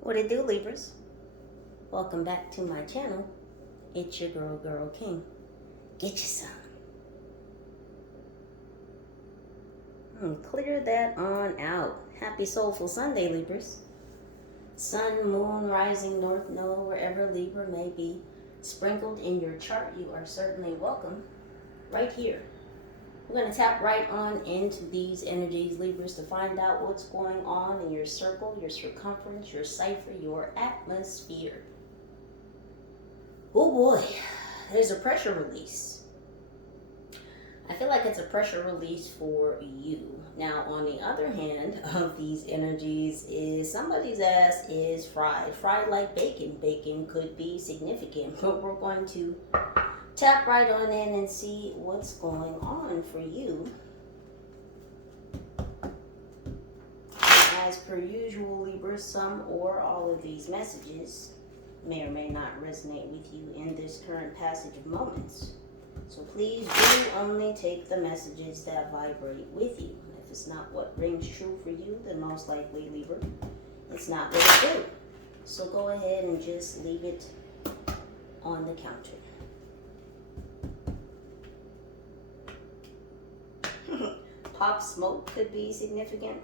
What it do, Libras? Welcome back to my channel. It's your girl King. Get you some. Clear that on out. Happy Soulful Sunday, Libras. Sun, moon, rising, north node, wherever Libra may be sprinkled in your chart, you are certainly welcome right here. We're going to tap right on into these energies, Libras, to find out what's going on in your circle, your circumference, your cipher, your atmosphere. Oh boy, there's a pressure release. I feel like it's a pressure release for you. Now, on the other hand of these energies is somebody's ass is fried. Fried like bacon. Bacon could be significant, but we're going to tap right on in and see what's going on for you. As per usual, Libra, some or all of these messages may or may not resonate with you in this current passage of moments. So please do only take the messages that vibrate with you. If it's not what rings true for you, then most likely, Libra, it's not what it do. So go ahead and just leave it on the counter. Pop smoke could be significant.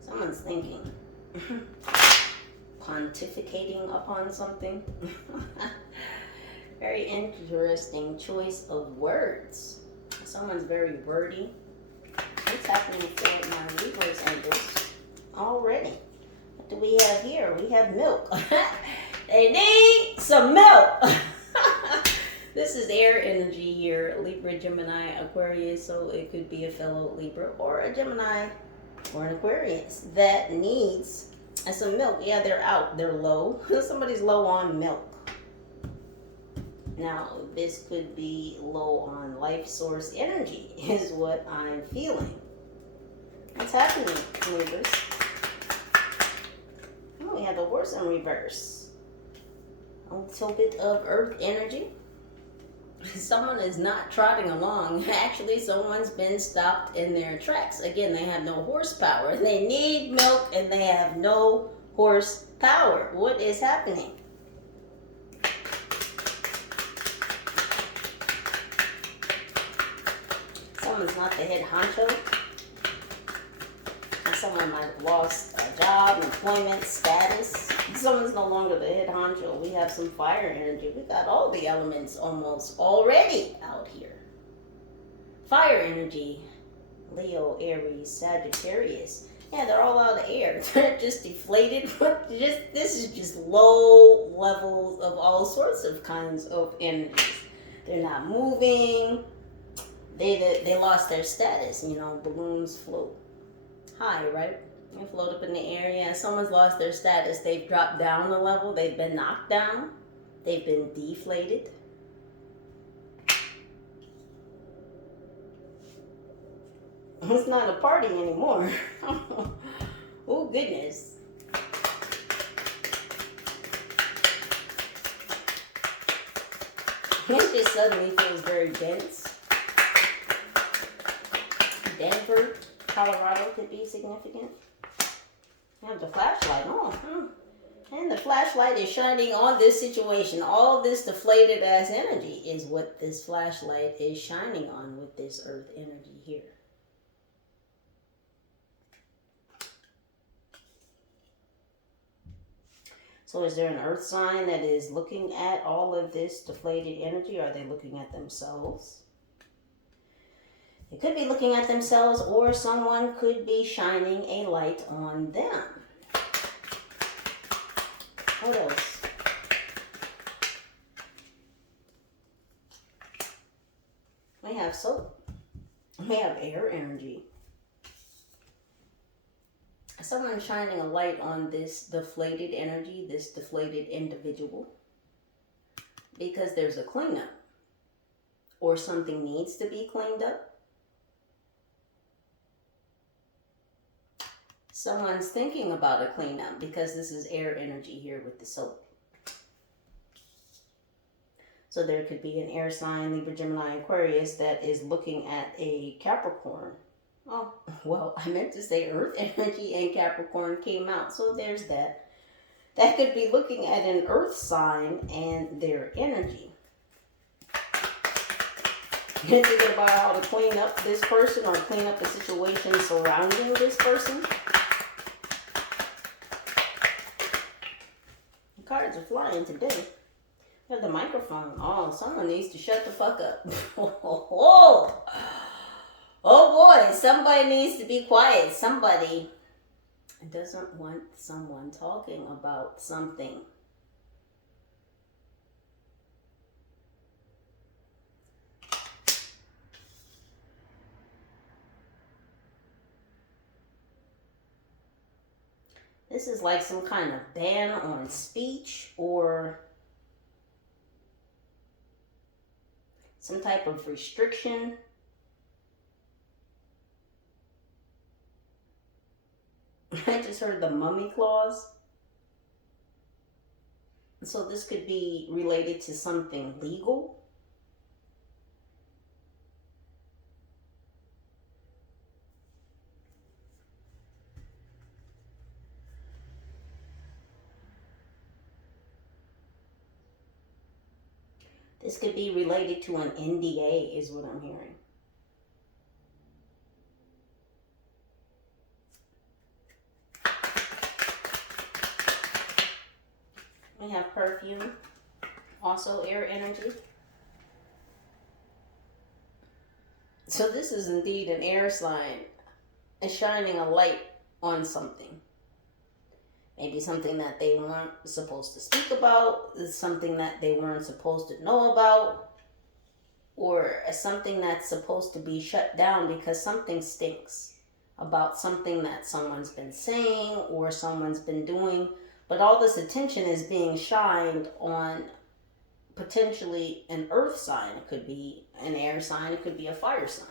Someone's thinking. Pontificating upon something. Very interesting choice of words. Someone's very wordy. What's happening for my Libras angels already? What do we have here? We have milk. They need some milk. This is air energy here. Libra, Gemini, Aquarius. So it could be a fellow Libra or a Gemini or an Aquarius that needs some milk. Yeah, they're out. They're low. Somebody's low on milk. Now, this could be low on life source energy is what I'm feeling. What's happening, Libras? Oh, we have the horse in reverse. A little bit of earth energy. Someone is not trotting along. Actually, someone's been stopped in their tracks. Again, they have no horsepower. They need milk and they have no horsepower. What is happening? Someone's not the head honcho. Someone might have lost a job, employment, status. Someone's no longer the head honcho. We have some fire energy. We got all the elements almost already out here. Fire energy, Leo, Aries, Sagittarius. Yeah, they're all out of air. They're just deflated. This is just low levels of all sorts of kinds of energies. They're not moving. They lost their status. You know, balloons float high, right? They float up in the air. Yeah, someone's lost their status. They've dropped down a level. They've been knocked down. They've been deflated. It's not a party anymore. Oh, goodness. It just suddenly feels very dense. Denver, Colorado could be significant. You have the flashlight on. And the flashlight is shining on this situation. All this deflated ass energy is what this flashlight is shining on with this earth energy here. So is there an earth sign that is looking at all of this deflated energy? Are they looking at themselves? They could be looking at themselves, or someone could be shining a light on them. What else? We have soap. We have air energy. Someone shining a light on this deflated energy, this deflated individual, because there's a cleanup, or something needs to be cleaned up. Someone's thinking about a cleanup because this is air energy here with the soap. So there could be an air sign, Libra, Gemini, Aquarius, that is looking at a Capricorn. Oh, well, I meant to say Earth energy and Capricorn came out. So there's that. That could be looking at an Earth sign and their energy. You're thinking about how to clean up this person or clean up the situation surrounding this person. The cards are flying today. You have the microphone. Oh, someone needs to shut the fuck up. Oh boy, somebody needs to be quiet. Somebody doesn't want someone talking about something. This is like some kind of ban on speech or some type of restriction. I just heard the mummy clause. So this could be related to something legal. This could be related to an NDA is what I'm hearing. We have perfume, also air energy. So this is indeed an air sign, and shining a light on something. Maybe something that they weren't supposed to speak about, something that they weren't supposed to know about, or something that's supposed to be shut down because something stinks about something that someone's been saying or someone's been doing. But all this attention is being shined on potentially an earth sign. It could be an air sign. It could be a fire sign.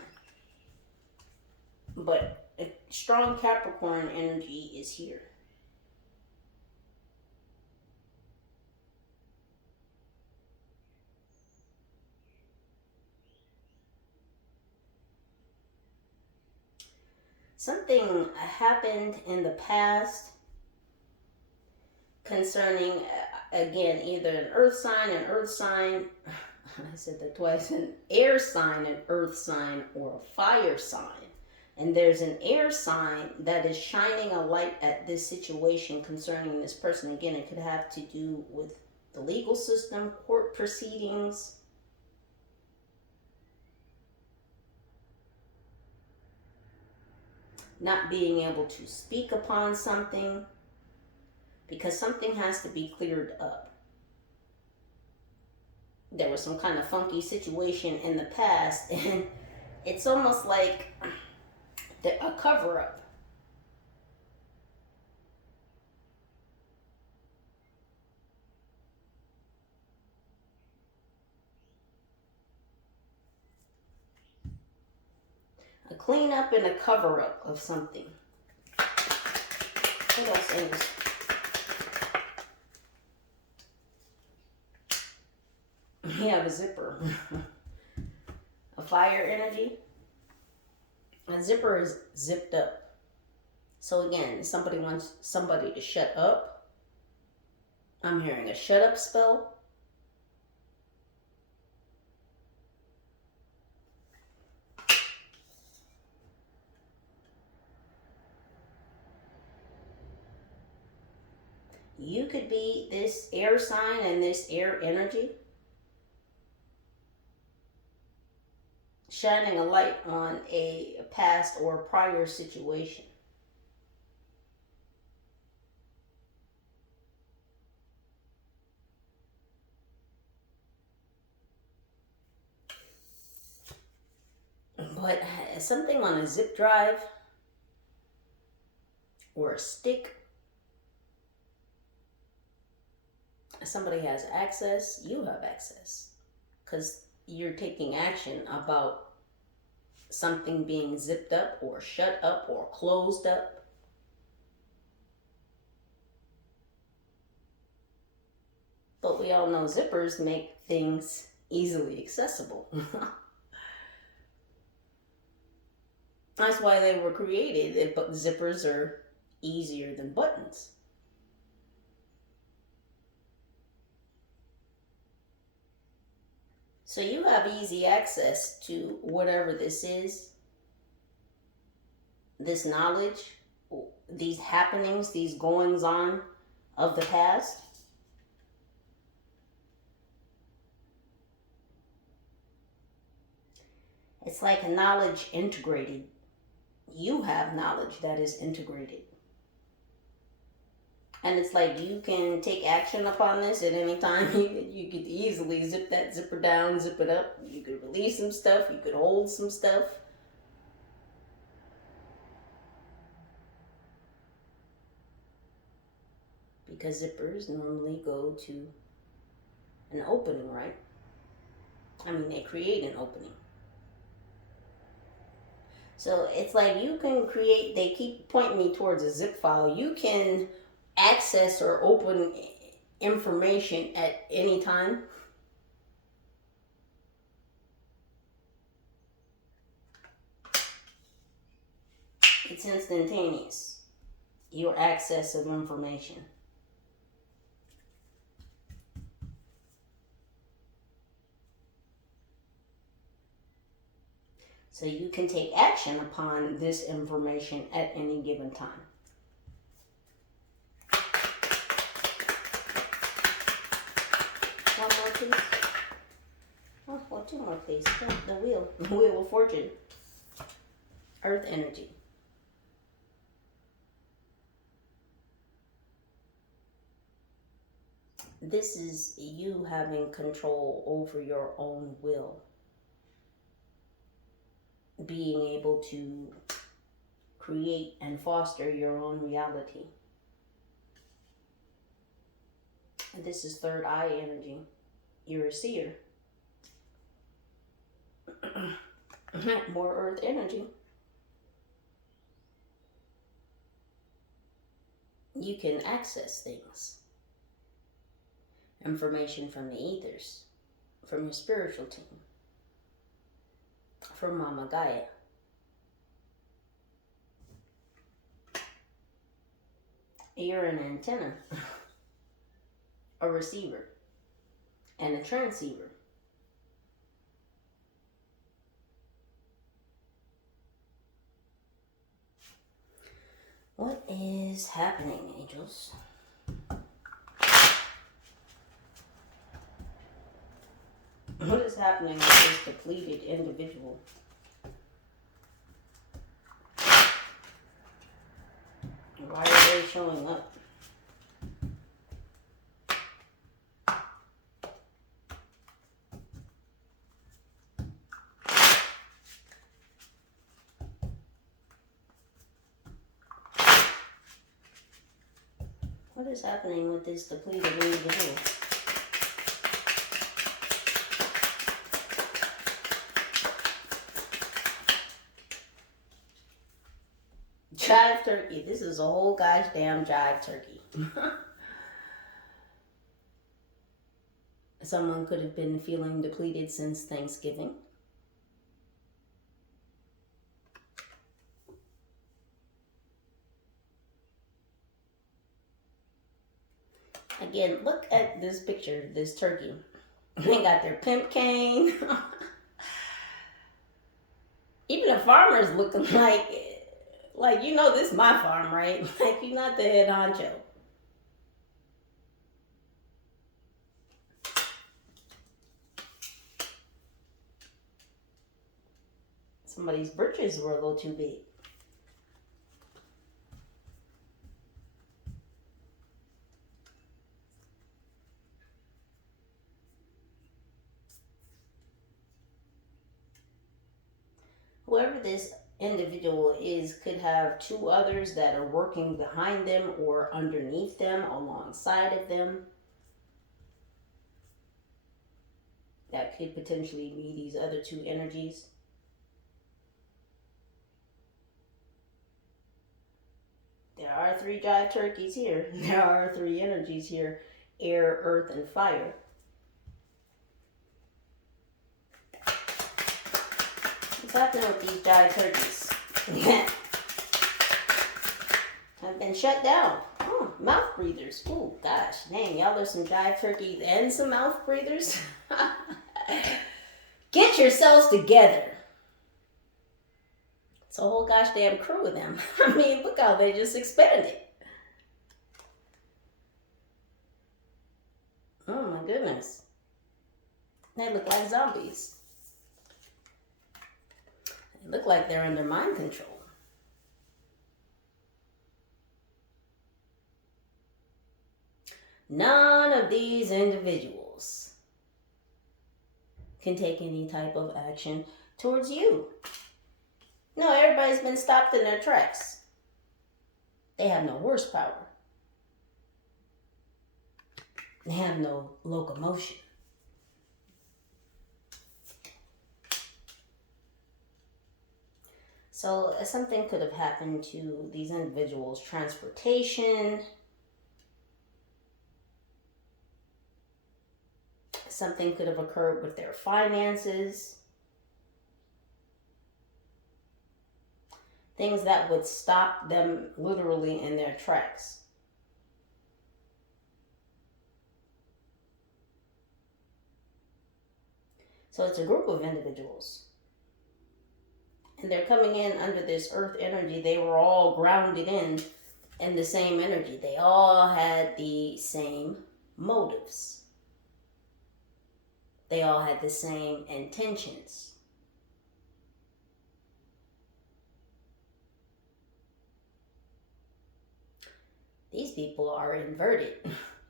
But a strong Capricorn energy is here. Something happened in the past concerning, again, either an earth sign, I said that twice, an air sign, an earth sign, or a fire sign. And there's an air sign that is shining a light at this situation concerning this person. Again, it could have to do with the legal system, court proceedings. Not being able to speak upon something because something has to be cleared up. There was some kind of funky situation in the past, and it's almost like a cover-up. A cleanup and a cover-up of something. What else is? We have a zipper. A fire energy. A zipper is zipped up. So again, somebody wants somebody to shut up. I'm hearing a shut up spell. You could be this air sign and this air energy shining a light on a past or prior situation. But something on a zip drive or a stick, somebody has access, you have access, because you're taking action about something being zipped up or shut up or closed up. But we all know zippers make things easily accessible. That's why they were created. But zippers are easier than buttons. So you have easy access to whatever this is, this knowledge, these happenings, these goings on of the past. It's like knowledge integrated. You have knowledge that is integrated. And it's like you can take action upon this at any time. You could easily zip that zipper down, zip it up. You could release some stuff. You could hold some stuff. Because zippers normally go to an opening, right? I mean, they create an opening. So it's like you can create, they keep pointing me towards a zip file. You can access or open information at any time. It's instantaneous, your access of information. So you can take action upon this information at any given time. One more, please. Oh, two more, please. The wheel. The wheel of fortune. Earth energy. This is you having control over your own will. Being able to create and foster your own reality. And this is third eye energy. You're a seer. More earth energy. You can access things. Information from the ethers, from your spiritual team, from Mama Gaia. You're an antenna, a receiver, and a transceiver. What is happening, angels? What is happening with this depleted individual? Why are they showing up? What is happening with this depleted individual? Jive turkey. This is a whole gosh damn jive turkey. Someone could have been feeling depleted since Thanksgiving. Again, look at this picture, this turkey. They got their pimp cane. Even the farmer's looking like, you know, this is my farm, right? Like, you're not the head honcho. Somebody's britches were a little too big. Whoever this individual is could have two others that are working behind them or underneath them, alongside of them. That could potentially be these other two energies. There are three jive turkeys here. There are three energies here: air, earth, and fire. happening with these jive turkeys? Have been shut down. Oh, mouth breathers. Oh, gosh. Dang, y'all are some jive turkeys and some mouth breathers. Get yourselves together. It's a whole gosh damn crew of them. I mean, look how they just expanded. Oh, my goodness. They look like zombies. They look like they're under mind control. None of these individuals can take any type of action towards you. No, everybody's been stopped in their tracks. They have no horsepower. They have no locomotion. So something could have happened to these individuals' transportation. Something could have occurred with their finances. Things that would stop them literally in their tracks. So it's a group of individuals. And they're coming in under this earth energy. They were all grounded in the same energy. They all had the same motives. They all had the same intentions. These people are inverted.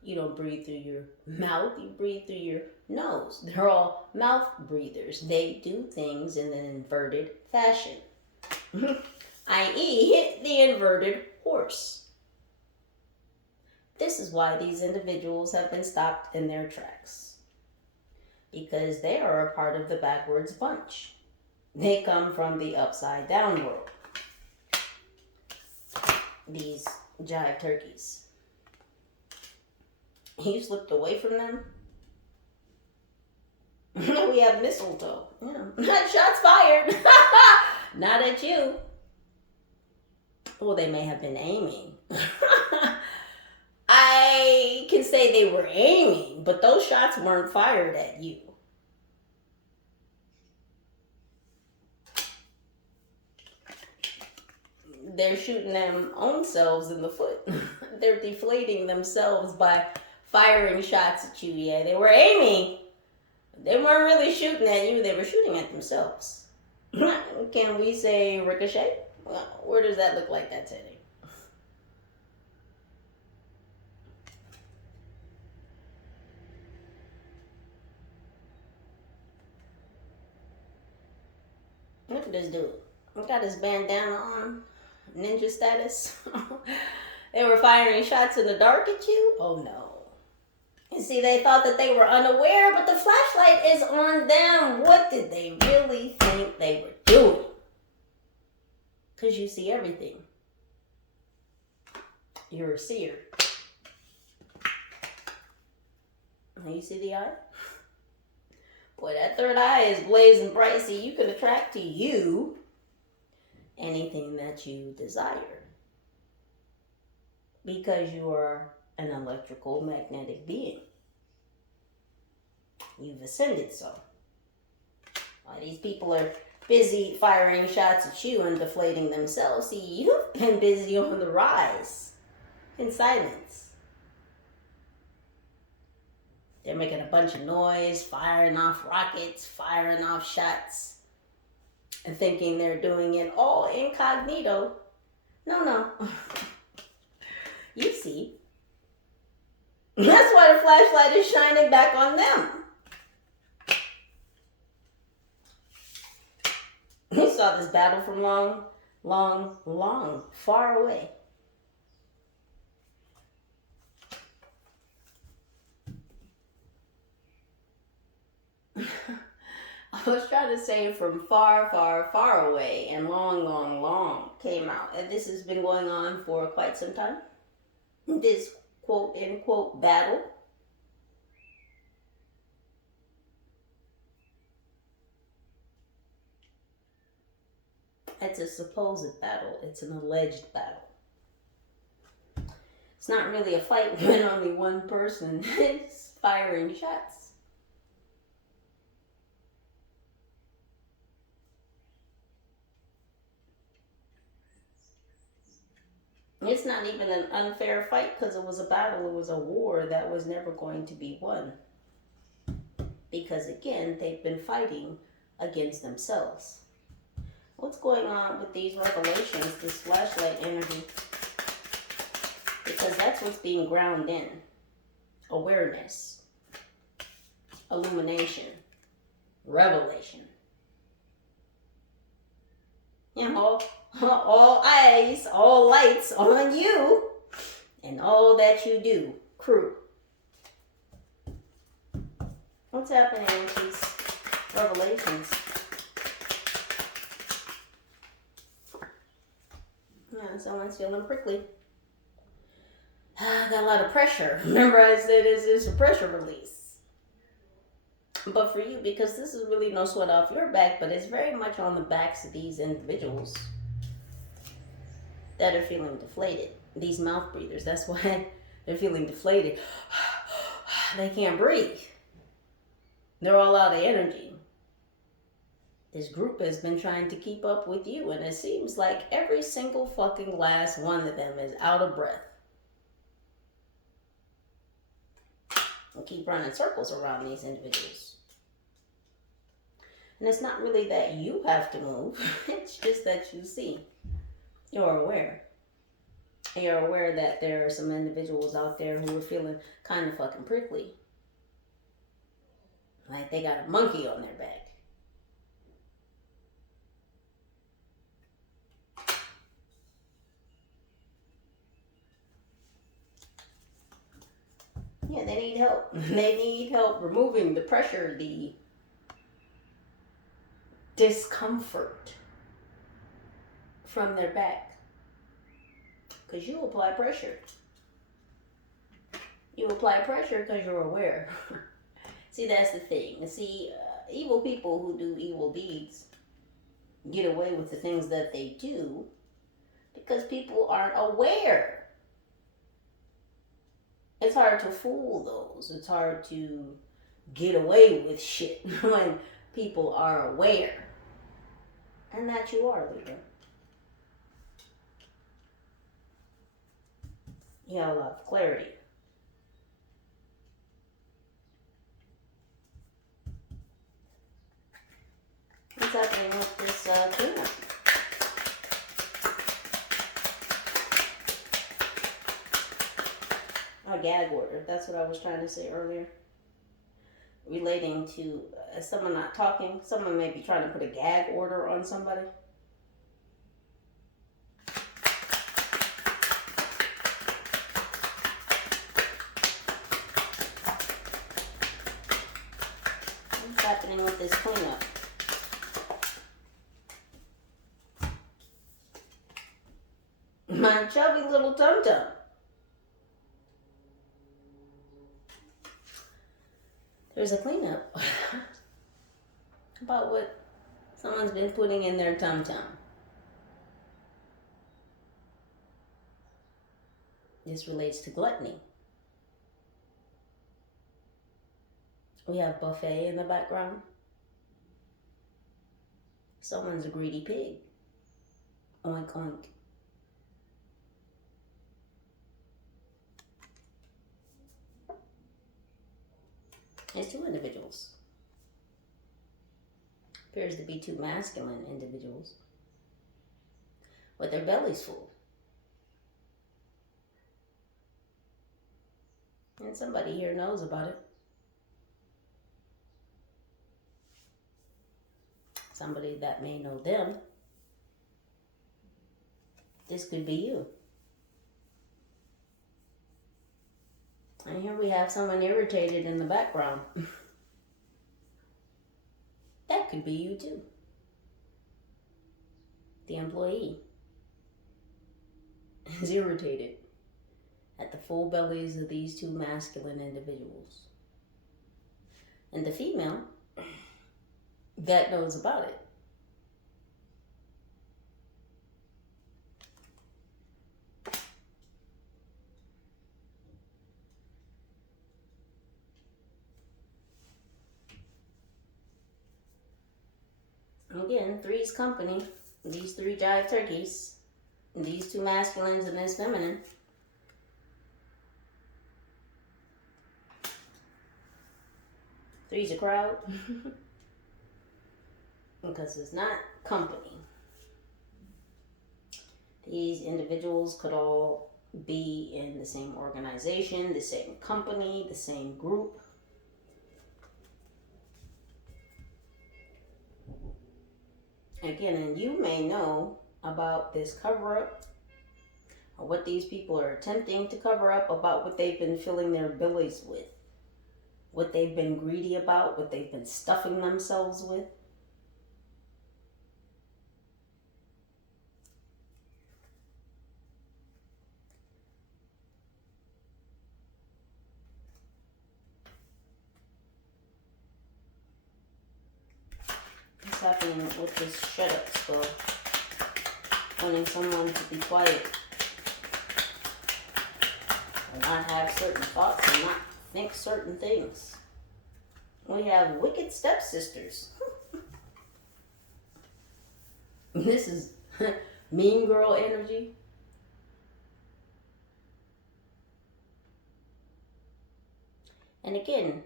You don't breathe through your mouth, you breathe through your nose. They're all mouth breathers. They do things in an inverted fashion, i.e. the inverted horse. This is why these individuals have been stopped in their tracks. Because they are a part of the backwards bunch. They come from the upside down world. These jive turkeys. You slipped away from them? We have mistletoe. Yeah. Shots fired. Not at you. Well, they may have been aiming. I can say they were aiming, but those shots weren't fired at you. They're shooting them own selves in the foot. They're deflating themselves by firing shots at you. Yeah, they were aiming. They weren't really shooting at you. They were shooting at themselves. Can we say ricochet? Well, where does that look like that's heading? Look at this dude. He got his bandana on. Ninja status. They were firing shots in the dark at you? Oh no. You see, they thought that they were unaware, but the flashlight is on them. What did they really think they were doing? Because you see everything. You're a seer. Now you see the eye? Boy, that third eye is blazing bright. See, you can attract to you anything that you desire. Because you are an electrical magnetic being. You've ascended so. While these people are busy firing shots at you and deflating themselves, see, you've been busy on the rise in silence. They're making a bunch of noise, firing off rockets, firing off shots, and thinking they're doing it all incognito. No. You see. That's why the flashlight is shining back on them. You saw this battle from long, far away. I was trying to say from far, far away, and long came out. And this has been going on for quite some time. This quote unquote battle. It's a supposed battle. It's an alleged battle. It's not really a fight when only one person is firing shots. It's not even an unfair fight because it was a battle. It was a war that was never going to be won. Because again, they've been fighting against themselves. What's going on with these revelations, this flashlight energy? Because that's what's being ground in. Awareness. Illumination. Revelation. You know, all eyes, all lights on you and all that you do, crew. What's happening with these revelations? Yeah, someone's feeling prickly. Got a lot of pressure. Remember I said it's a pressure release. But for you, because this is really no sweat off your back, but it's very much on the backs of these individuals that are feeling deflated. These mouth breathers, that's why they're feeling deflated. They can't breathe. They're all out of energy. This group has been trying to keep up with you, and it seems like every single fucking last one of them is out of breath. And keep running circles around these individuals. And it's not really that you have to move. It's just that you see. You're aware. You're aware that there are some individuals out there who are feeling kind of fucking prickly. Like they got a monkey on their back. Yeah, they need help. They need help removing the pressure, the discomfort from their back. Because you apply pressure. You apply pressure because you're aware. See, that's the thing. See, evil people who do evil deeds get away with the things that they do because people aren't aware. It's hard to fool those. It's hard to get away with shit when people are aware. And that you are, Libra. You have a lot of clarity. What's happening with this cleanup? A gag order. That's what I was trying to say earlier. Relating to someone not talking. Someone may be trying to put a gag order on somebody. What's happening with this cleanup? My chubby little tum-tum. There's a cleanup about what someone's been putting in their tum-tum. This relates to gluttony. We have buffet in the background. Someone's a greedy pig. Oink, oink. It's two individuals. Appears to be two masculine individuals with their bellies full. And somebody here knows about it. Somebody that may know them. This could be you. And here we have someone irritated in the background. That could be you too. The employee is irritated at the full bellies of these two masculine individuals. And the female that knows about it Again, three's company. These three jive turkeys. These two masculines and this feminine. Three's a crowd. Because it's not company. These individuals could all be in the same organization, the same company, the same group. Again, and you may know about this cover-up, or what these people are attempting to cover up, about what they've been filling their bellies with, what they've been greedy about, what they've been stuffing themselves with. What's happening with this shut up skull? Wanting someone to be quiet, or not have certain thoughts, and not think certain things. We have wicked stepsisters. This is mean girl energy. And again,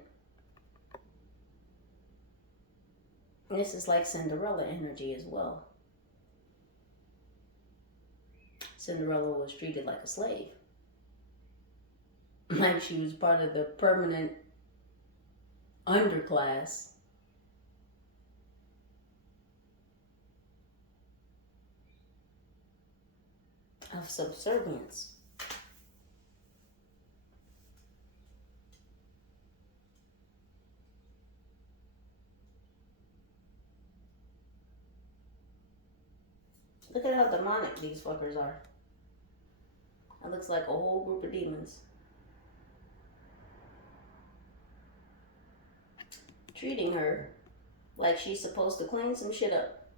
this is like Cinderella energy as well. Cinderella was treated like a slave. Like she was part of the permanent underclass. Of subservience. Look at how demonic these fuckers are. That looks like a whole group of demons. Treating her like she's supposed to clean some shit up.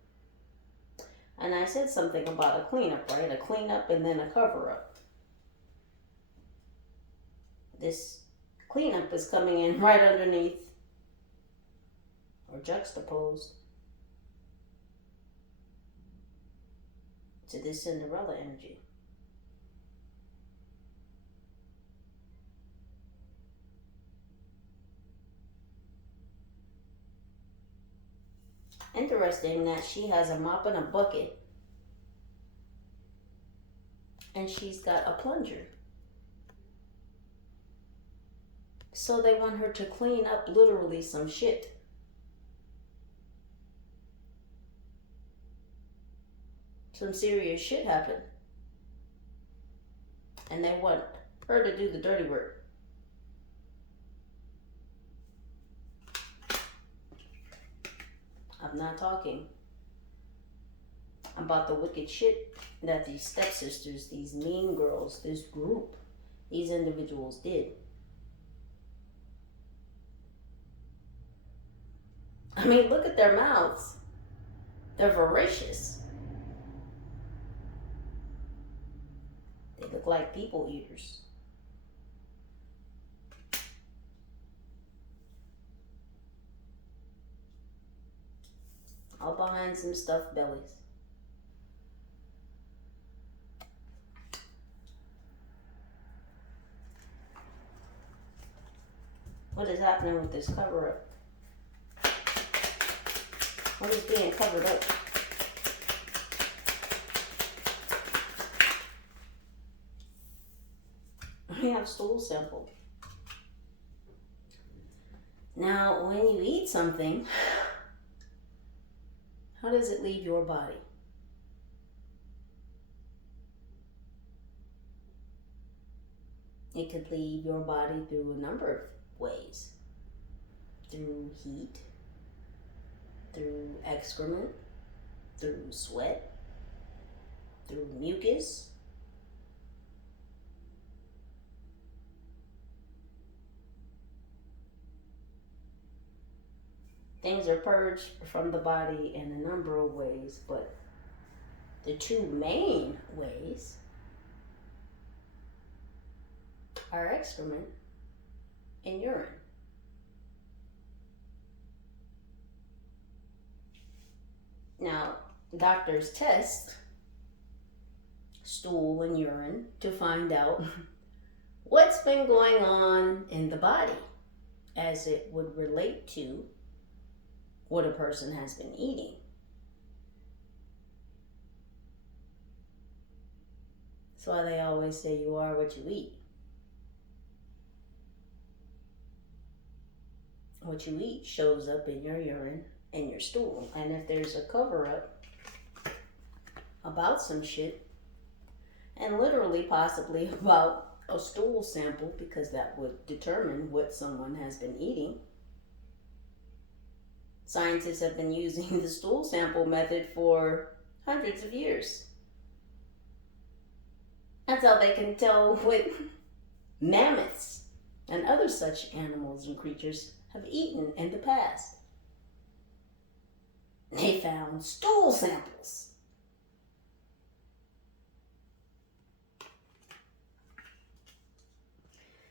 And I said something about a cleanup, right? A cleanup and then a cover-up. This cleanup is coming in right underneath, or juxtaposed, to this Cinderella energy. Interesting that she has a mop and a bucket, and she's got a plunger. So they want her to clean up literally some shit. Some serious shit happened. And they want her to do the dirty work. I'm not talking about the wicked shit that these stepsisters, these mean girls, this group, these individuals did. I mean, look at their mouths. They're voracious. They look like people eaters. All behind some stuffed bellies. What is happening with this cover-up? What is being covered up? We have stool sample. Now, when you eat something, how does it leave your body? It could leave your body through a number of ways. Through heat, through excrement, through sweat, through mucus. Things are purged from the body in a number of ways, but the two main ways are excrement and urine. Now, doctors test stool and urine to find out what's been going on in the body as it would relate to what a person has been eating. That's why they always say you are what you eat. What you eat shows up in your urine and your stool. And if there's a cover-up about some shit, and literally possibly about a stool sample, because that would determine what someone has been eating. Scientists have been using the stool sample method for hundreds of years. That's how they can tell what mammoths and other such animals and creatures have eaten in the past. They found stool samples.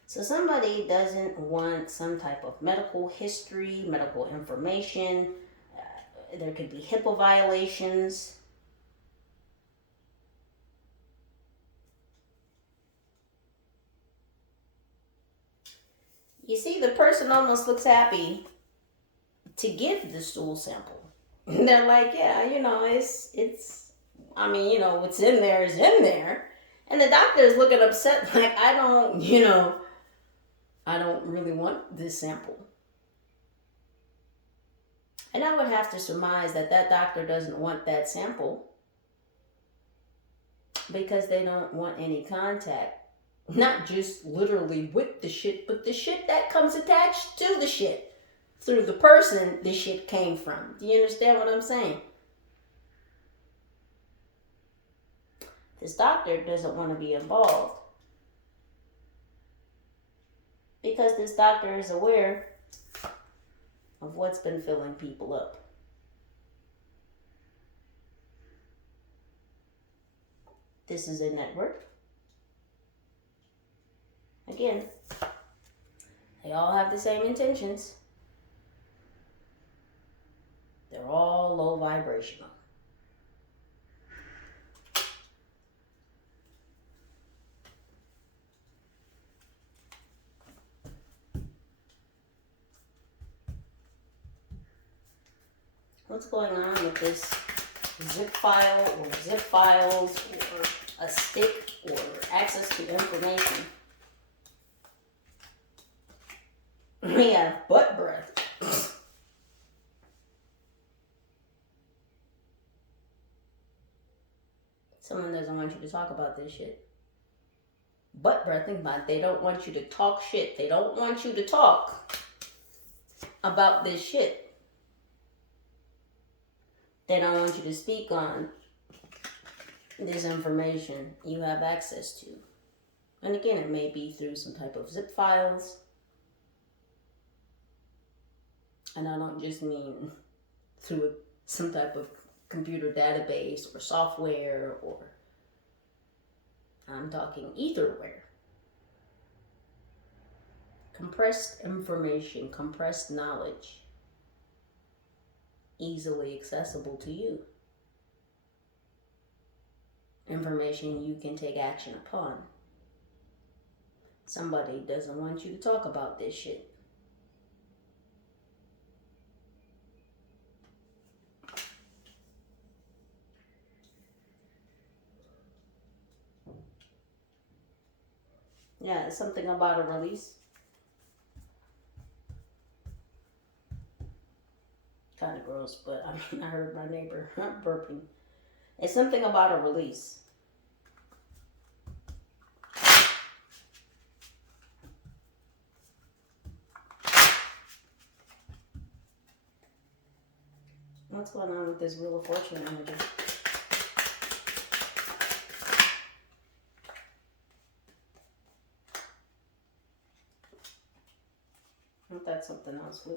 So somebody doesn't want some type of medical history, medical information. There could be HIPAA violations. You see, the person almost looks happy to give the stool sample. They're like, yeah, you know, I mean, you know, what's in there is in there. And the doctor is looking upset, like, I don't really want this sample. And I would have to surmise that that doctor doesn't want that sample because they don't want any contact. Not just literally with the shit, but the shit that comes attached to the shit through the person the shit came from. Do you understand what I'm saying? This doctor doesn't want to be involved because this doctor is aware of what's been filling people up. This is a network. Again, they all have the same intentions. They're all low vibrational. What's going on with this zip file or zip files or a stick or access to information? We have butt breath. Someone doesn't want you to talk about this shit. Butt breathing, but they don't want you to talk shit. They don't want you to talk about this shit. They don't want you to speak on this information you have access to. And again, it may be through some type of zip files. And I don't just mean through some type of computer database or software, or I'm talking etherware. Compressed information, compressed knowledge, easily accessible to you. Information you can take action upon. Somebody doesn't want you to talk about this shit. Yeah, it's something about a release. Kind of gross, but I mean, I heard my neighbor burping. It's something about a release. What's going on with this Wheel of Fortune energy? I thought that's something else.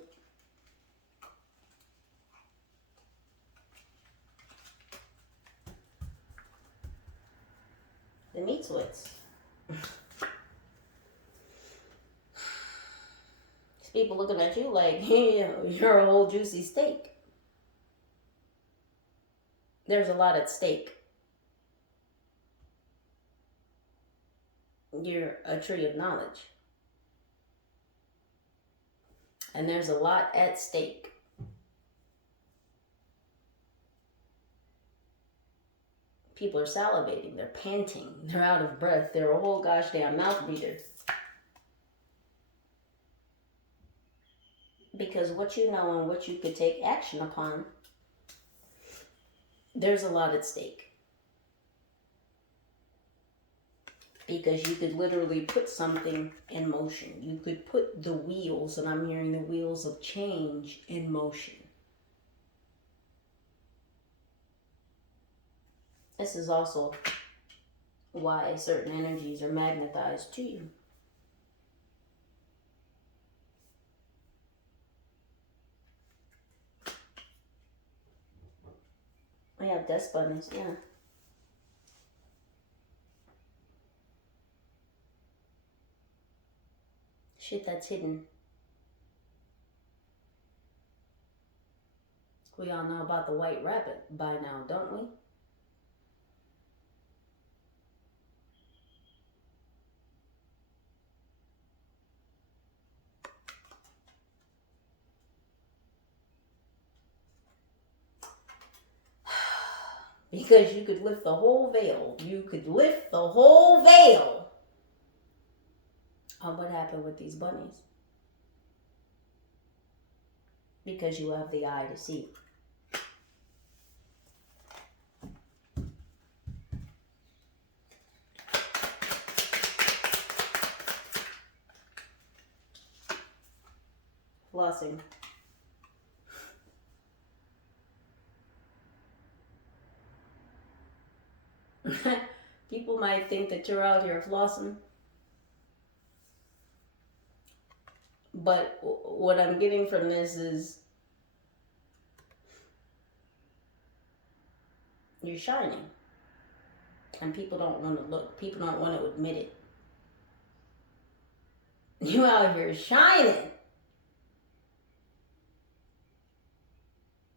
The meat sweats. People looking at you like, you're a whole juicy steak. There's a lot at stake. You're a tree of knowledge. And there's a lot at stake. People are salivating, they're panting, they're out of breath, they're a whole gosh damn mouth breather. Because what you know and what you could take action upon, there's a lot at stake. Because you could literally put something in motion. You could put the wheels, and I'm hearing the wheels of change in motion. This is also why certain energies are magnetized to you. We have desk bunnies, yeah. Shit that's hidden. We all know about the white rabbit by now, don't we? Because you could lift the whole veil. You could lift the whole veil on what happened with these bunnies. Because you have the eye to see. Flossing. People might think that you're out here flossing. But what I'm getting from this is you're shining. And people don't want to look. People don't want to admit it. You out here shining.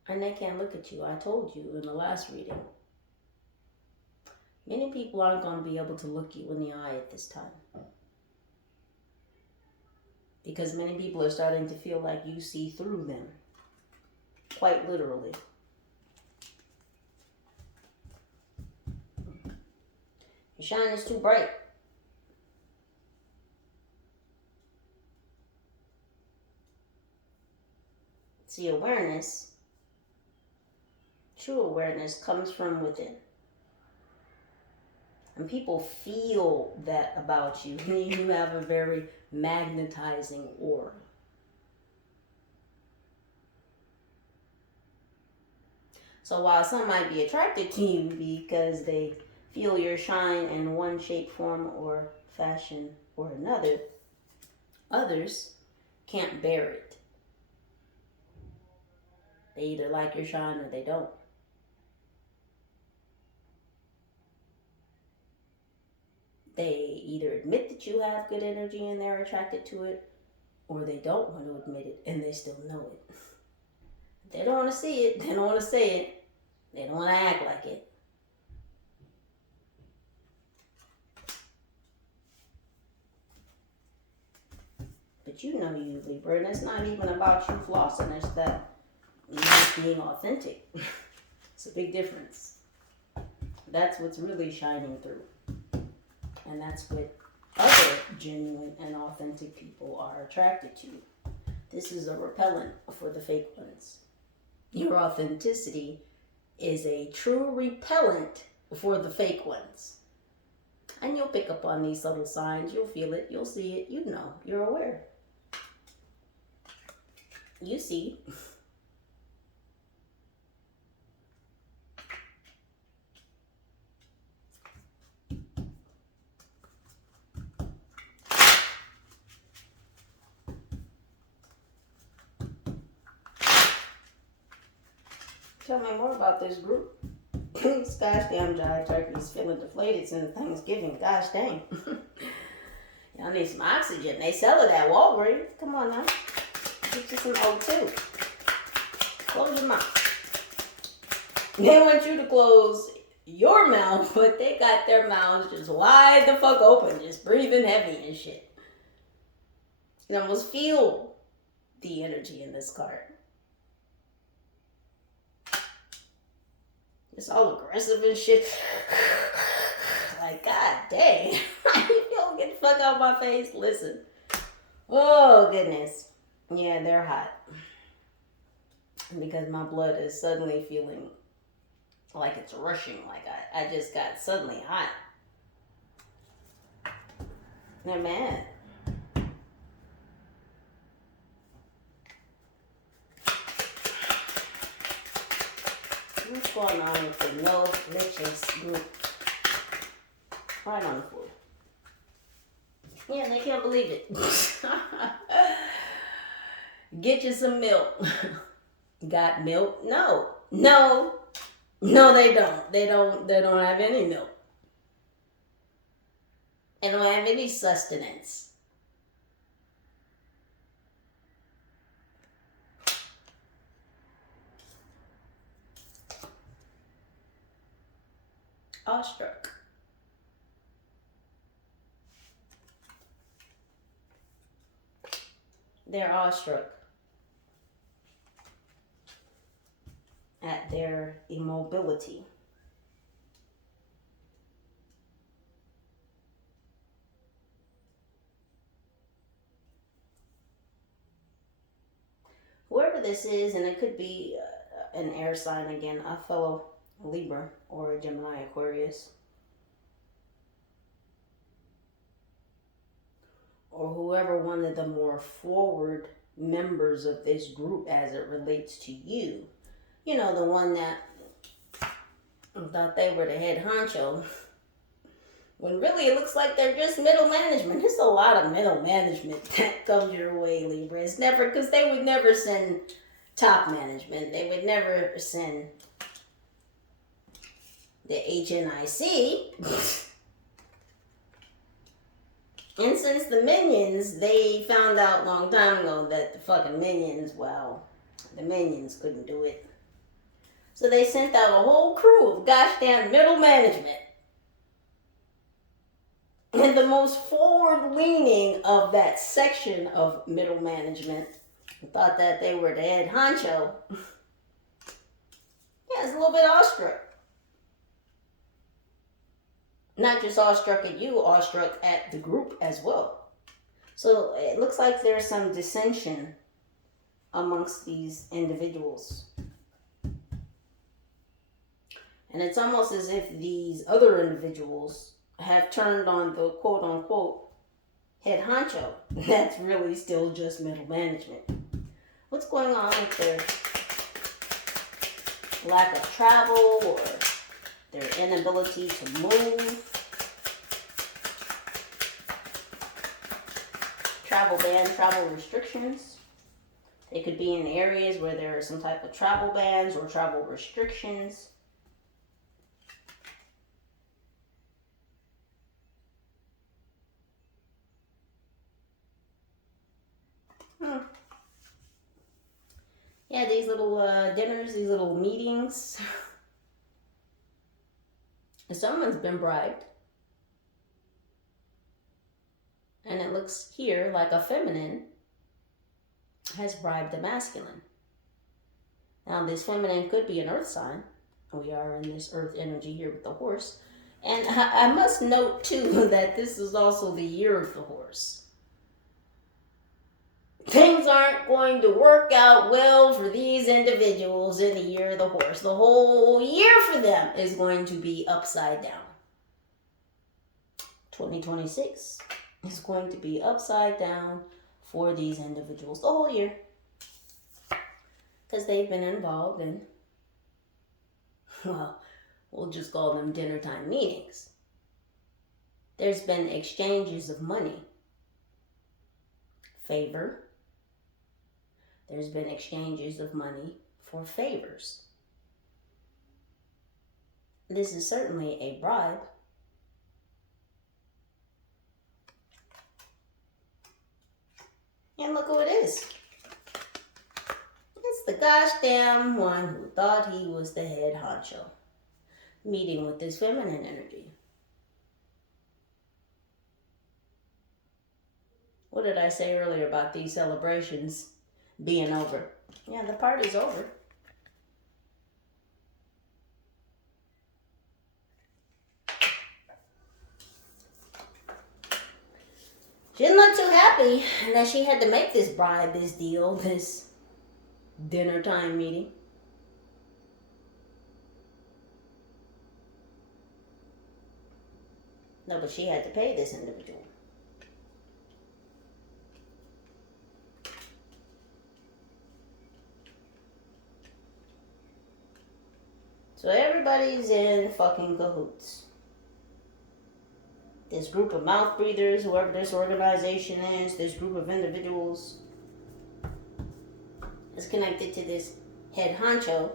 And they can't look at you. I told you in the last reading. Many people aren't going to be able to look you in the eye at this time. Because many people are starting to feel like you see through them. Quite literally. Your shine is too bright. See, awareness, true awareness comes from within. And people feel that about you. You have a very magnetizing aura. So while some might be attracted to you because they feel your shine in one shape, form, or fashion or another, others can't bear it. They either like your shine or they don't. They either admit that you have good energy and they're attracted to it, or they don't want to admit it and they still know it. They don't want to see it. They don't want to say it. They don't want to act like it. But you know you, Libra, and it's not even about you flossing. It's that you being authentic. It's a big difference. That's what's really shining through. And that's what other genuine and authentic people are attracted to. This is a repellent for the fake ones. Your authenticity is a true repellent for the fake ones. And you'll pick up on these subtle signs. You'll feel it. You'll see it. You know. You're aware. You see. Tell me more about this group. This gosh damn jive turkey's feeling deflated since Thanksgiving. Gosh dang. Y'all need some oxygen. They sell it at Walgreens. Come on now. Get you some O2. Close your mouth. They want you to close your mouth, but they got their mouths just wide the fuck open, just breathing heavy and shit. You can almost feel the energy in this card. It's all aggressive and shit. Like, god dang. You don't get the fuck out of my face. Listen. Oh, goodness. Yeah, they're hot. Because my blood is suddenly feeling like it's rushing. Like I just got suddenly hot. They're mad. What's going on with the no glitches group? Right on the floor. Yeah, they can't believe it. Get you some milk. Got milk? No. No. No, they don't. They don't have any milk. They don't have any sustenance. Awestruck. They're awestruck at their immobility. Whoever this is, and it could be an air sign again, a fellow Libra or a Gemini, Aquarius, or whoever one of the more forward members of this group as it relates to you. You know, the one that thought they were the head honcho, when really it looks like they're just middle management. There's a lot of middle management that comes your way, Libra. It's never, because they would never send top management. They would never send the HNIC. And since the minions, they found out a long time ago that the fucking minions, well, the minions couldn't do it. So they sent out a whole crew of gosh damn middle management. And the most forward-leaning of that section of middle management thought that they were the head honcho. Yeah, it's a little bit awestruck. Not just awestruck at you, awestruck at the group as well. So it looks like there's some dissension amongst these individuals. And it's almost as if these other individuals have turned on the quote-unquote head honcho. That's really still just middle management. What's going on with their lack of travel or their inability to move? Travel ban, travel restrictions. They could be in areas where there are some type of travel bans or travel restrictions. Yeah, these little dinners, these little meetings. Someone's been bribed. And it looks here like a feminine has bribed a masculine. Now, this feminine could be an earth sign. We are in this earth energy here with the horse. And I must note, too, that this is also the year of the horse. Things aren't going to work out well for these individuals in the year of the horse. The whole year for them is going to be upside down. 2026 is going to be upside down for these individuals the whole year. Because they've been involved in, well, we'll just call them dinner time meetings. There's been exchanges of money, favor. There's been exchanges of money for favors. This is certainly a bribe. And look who it is. It's the gosh damn one who thought he was the head honcho, meeting with this feminine energy. What did I say earlier about these celebrations being over? Yeah, the party's over. She didn't look too happy that she had to make this bribe, this deal, this dinner time meeting. No, but she had to pay this individual. So everybody's in fucking cahoots. This group of mouth breathers, whoever this organization is, this group of individuals is connected to this head honcho,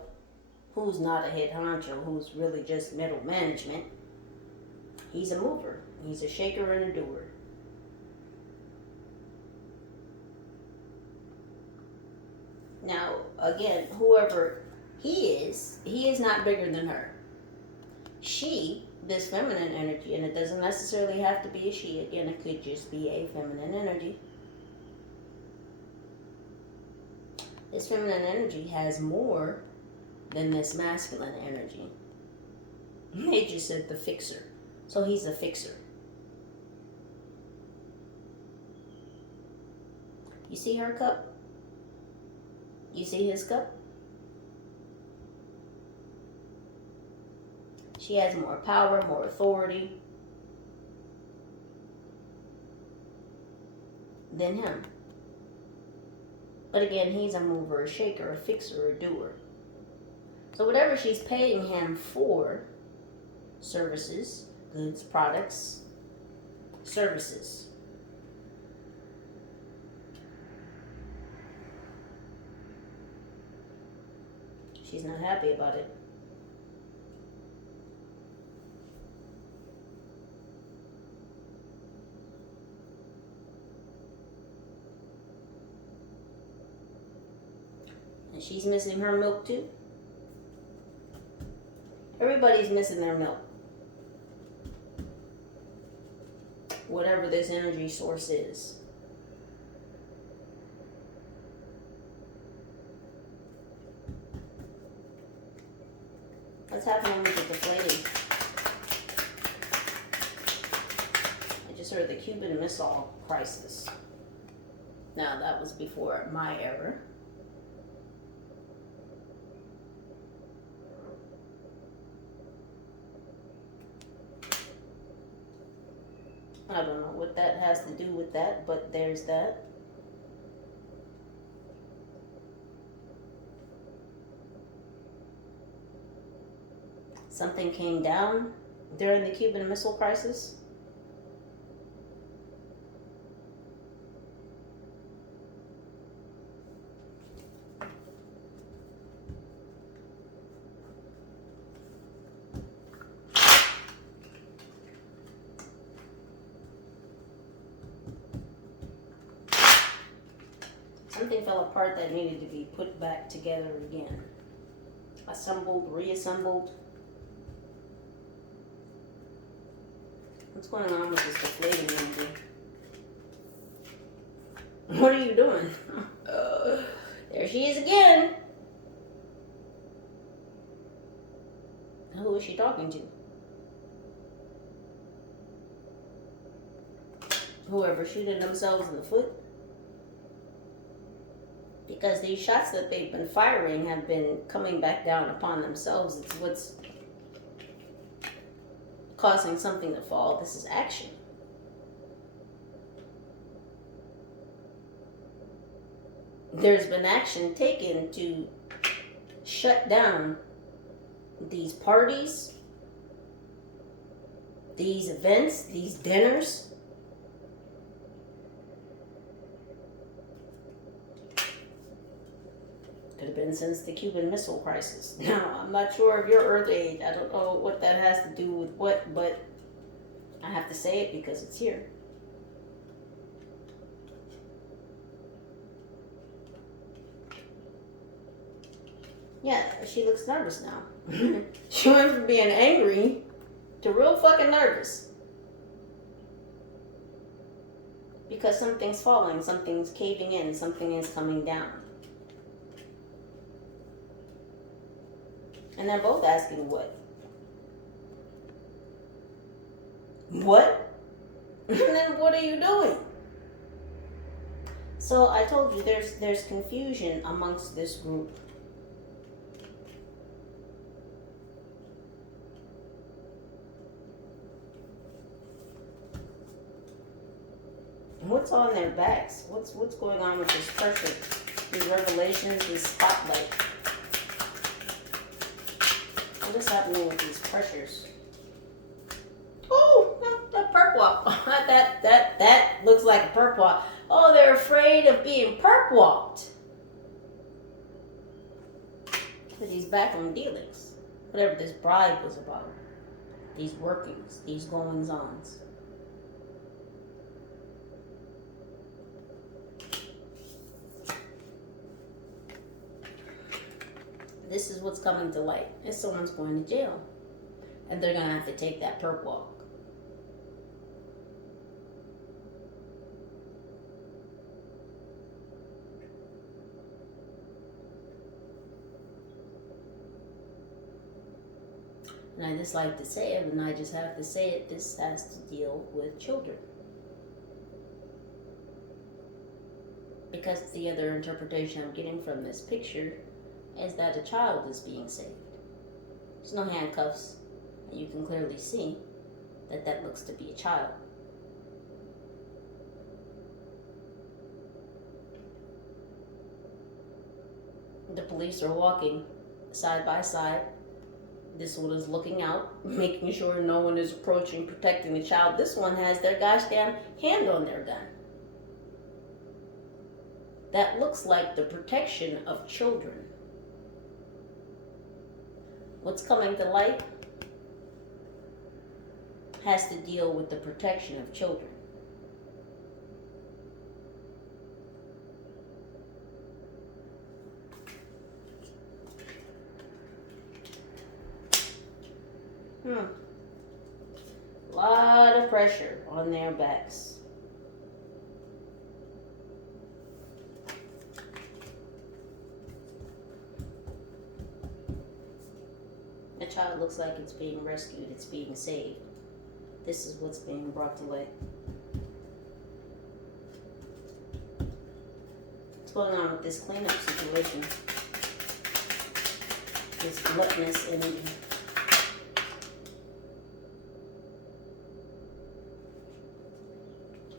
who's not a head honcho, who's really just middle management. He's a mover. He's a shaker and a doer. Now, again, whoever he is not bigger than her. She, this feminine energy, and it doesn't necessarily have to be a she, again, it could just be a feminine energy. This feminine energy has more than this masculine energy. They just said the fixer. So he's a fixer. You see her cup? You see his cup? She has more power, more authority than him. But again, he's a mover, a shaker, a fixer, a doer. So whatever she's paying him for, services, goods, products, services. She's not happy about it. And she's missing her milk too. Everybody's missing their milk. Whatever this energy source is. What's happening with the deflating? I just heard the Cuban Missile Crisis. Now, that was before my era. I don't know what that has to do with that, but there's that. Something came down during the Cuban Missile Crisis. Something fell apart that needed to be put back together again. Assembled, reassembled. What's going on with this deflating energy? What are you doing? There she is again. Who is she talking to? Whoever shooting themselves in the foot? Because these shots that they've been firing have been coming back down upon themselves. It's what's causing something to fall. This is action. There's been action taken to shut down these parties, these events, these dinners. Could have been since the Cuban Missile Crisis. Now, I'm not sure of your Earth age. I don't know what that has to do with what, but I have to say it because it's here. Yeah, she looks nervous now. She went from being angry to real fucking nervous. Because something's falling, something's caving in, something is coming down. And they're both asking what? What? And then what are you doing? So I told you there's confusion amongst this group. What's on their backs? What's going on with this pressure? These revelations, this spotlight. What is happening with these pressures? Oh, that perp walk. that looks like a perp walk. Oh, they're afraid of being perp walked. But he's back on dealings. Whatever this bribe was about. These workings, these goings-ons. This is what's coming to light. Is someone's going to jail. And they're going to have to take that perp walk. And I just like to say it, and I just have to say it, this has to deal with children. Because the other interpretation I'm getting from this picture is that a child is being saved. There's no handcuffs. And you can clearly see that that looks to be a child. The police are walking side by side. This one is looking out, making sure no one is approaching, protecting the child. This one has their gosh damn hand on their gun. That looks like the protection of children. What's coming to light has to deal with the protection of children. A lot of pressure on their backs. The child looks like it's being rescued, it's being saved. This is what's being brought to light. What's going on with this cleanup situation? This gluttonous energy.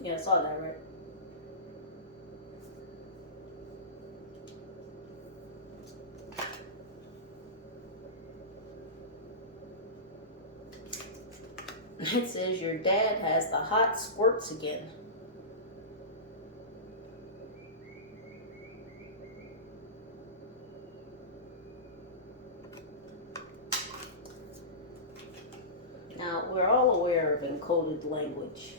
Yeah, I saw that, right? It says your dad has the hot squirts again. Now, we're all aware of encoded language.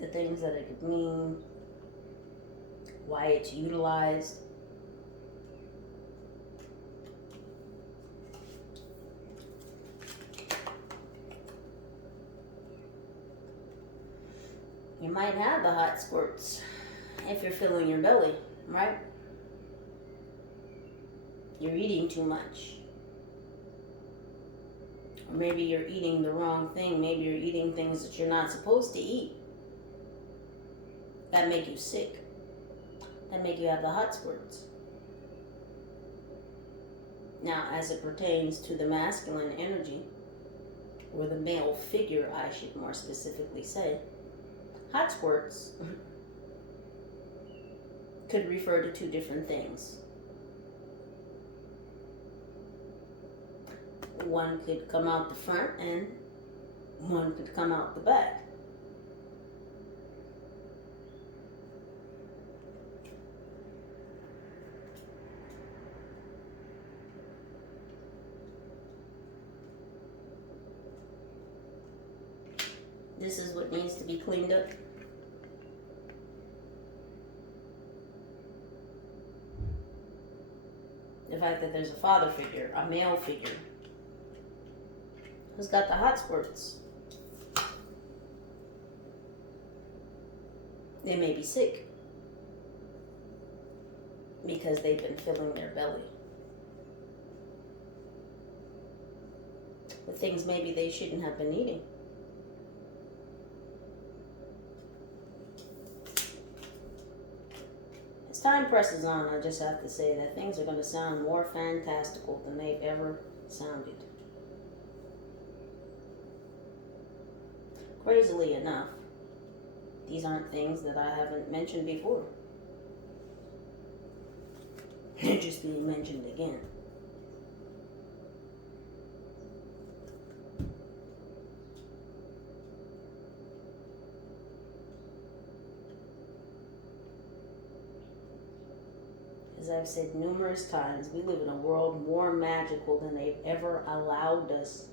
The things that it could mean, why it's utilized. You might have the hot squirts if you're filling your belly, right? You're eating too much. Or maybe you're eating the wrong thing. Maybe you're eating things that you're not supposed to eat. That make you sick. That make you have the hot squirts. Now, as it pertains to the masculine energy, or the male figure, I should more specifically say, hot squirts could refer to two different things. One could come out the front and one could come out the back. This is what needs to be cleaned up. The fact that there's a father figure, a male figure, who's got the hot squirts. They may be sick because they've been filling their belly with things maybe they shouldn't have been eating. As time presses on, I just have to say that things are going to sound more fantastical than they've ever sounded. Crazily enough, these aren't things that I haven't mentioned before. They're just being mentioned again. As I've said numerous times, we live in a world more magical than they've ever allowed us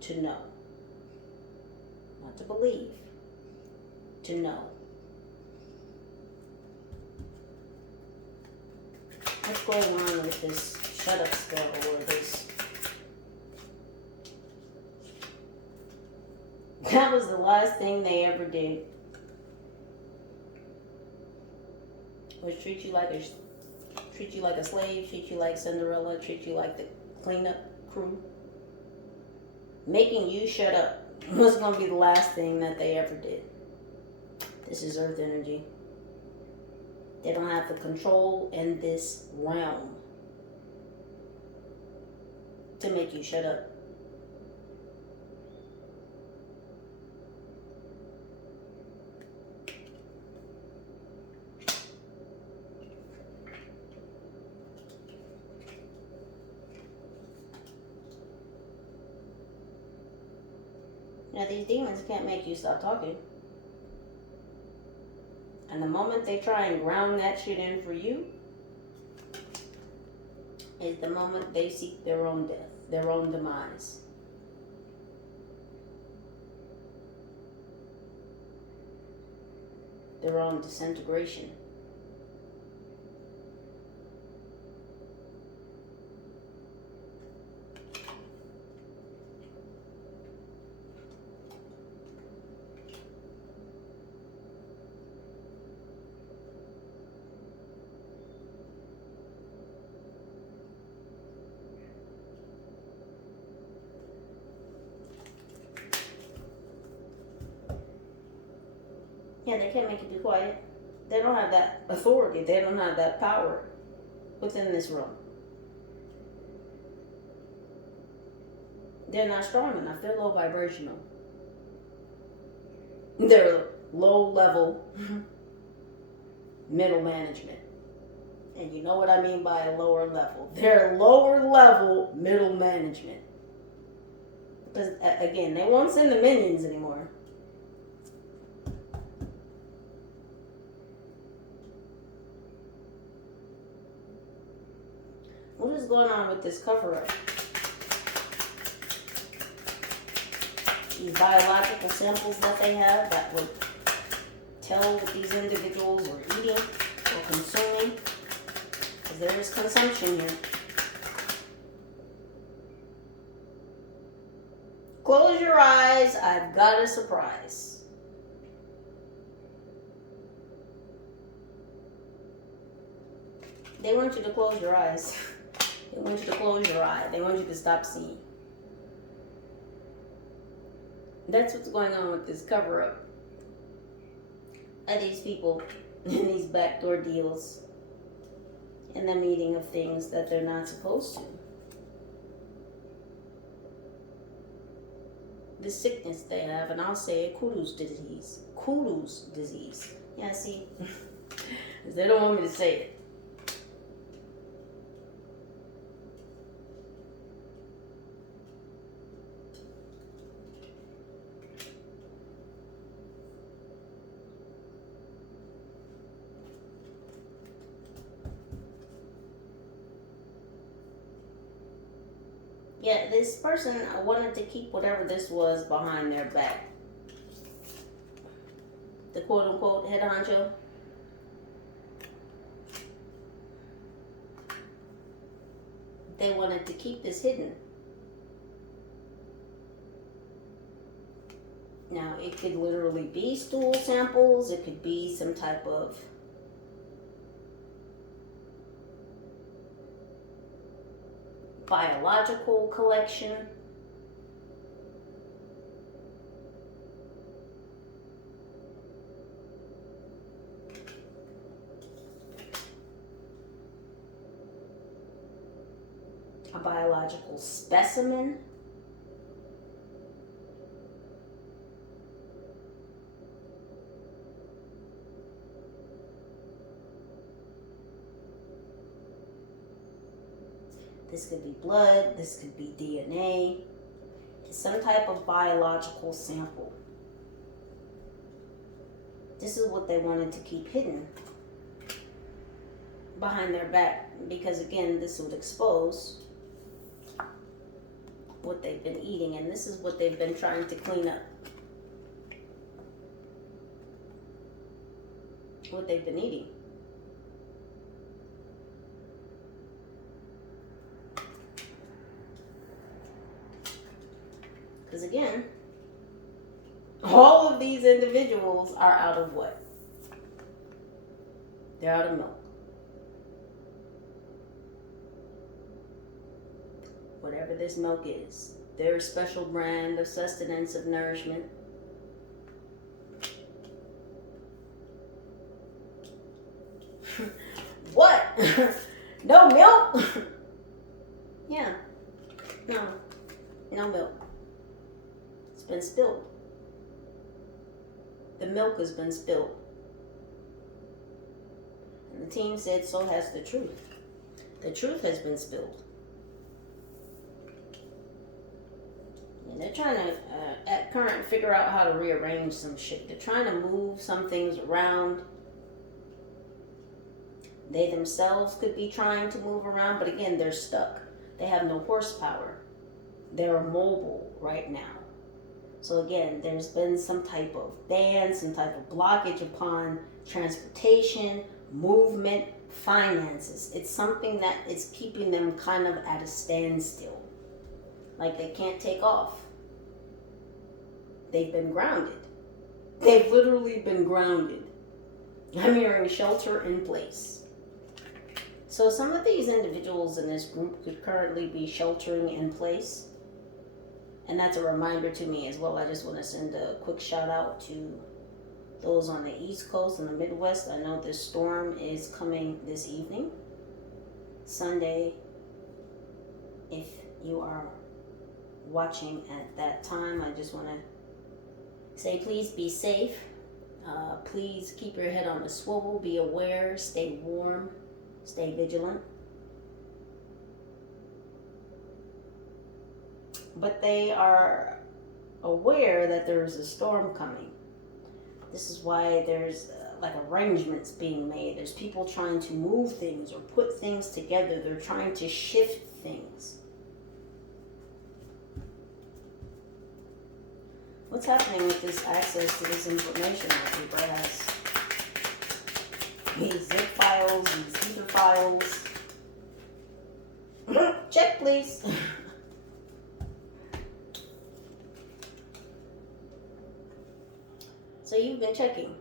to know. Not to believe, to know. What's going on with this shut up spell or this? That was the last thing they ever did. Was treat you like a slave, treat you like Cinderella, treat you like the cleanup crew. Making you shut up was going to be the last thing that they ever did. This is earth energy. They don't have the control in this realm to make you shut up. Now, these demons can't make you stop talking. And the moment they try and ground that shit in for you is the moment they seek their own death, their own demise. Their own disintegration. Yeah, they can't make you be quiet. They don't have that authority. They don't have that power within this realm. They're not strong enough. They're low vibrational. They're low level middle management. And you know what I mean by a lower level. They're lower level middle management. Because, again, they won't send the minions anymore. What is going on with this cover-up? These biological samples that they have that would tell what these individuals are eating or consuming. Because there is consumption here. Close your eyes. I've got a surprise. They want you to close your eyes. They want you to close your eye. They want you to stop seeing. That's what's going on with this cover-up. Are these people in these backdoor deals and the meeting of things that they're not supposed to. This sickness they have, and I'll say kudos disease. Kudos disease. Yeah, see? They don't want me to say it. Yeah, this person wanted to keep whatever this was behind their back. The quote-unquote head honcho. they wanted to keep this hidden. Now, it could literally be stool samples. It could be some type of biological collection. A biological specimen. This could be blood, this could be DNA, some type of biological sample. This is what they wanted to keep hidden behind their back, because again, this would expose what they've been eating, and this is what they've been trying to clean up. What they've been eating. Because again, all of these individuals are out of what? They're out of milk. Whatever this milk is, their special brand of sustenance, of nourishment. What? No milk? Yeah. No milk. It's been spilled. The milk has been spilled. And the team said so has the truth. The truth has been spilled. And they're trying to, at current, figure out how to rearrange some shit. They're trying to move some things around. They themselves could be trying to move around, but again, they're stuck. They have no horsepower. They're immobile right now. So again, there's been some type of ban, some type of blockage upon transportation, movement, finances. It's something that is keeping them kind of at a standstill. Like they can't take off. They've been grounded. They've literally been grounded. I'm hearing shelter in place. So some of these individuals in this group could currently be sheltering in place. And that's a reminder to me as well. I just want to send a quick shout out to those on the East Coast and the Midwest. I know this storm is coming this evening, Sunday. If you are watching at that time, I just want to say please be safe. Please keep your head on the swivel. Be aware. Stay warm. Stay vigilant. But they are aware that there's a storm coming. This is why there's like arrangements being made. There's people trying to move things or put things together. They're trying to shift things. What's happening with this access to this information that Libra has? These zip files, these ether files. Check, please. So you've been checking.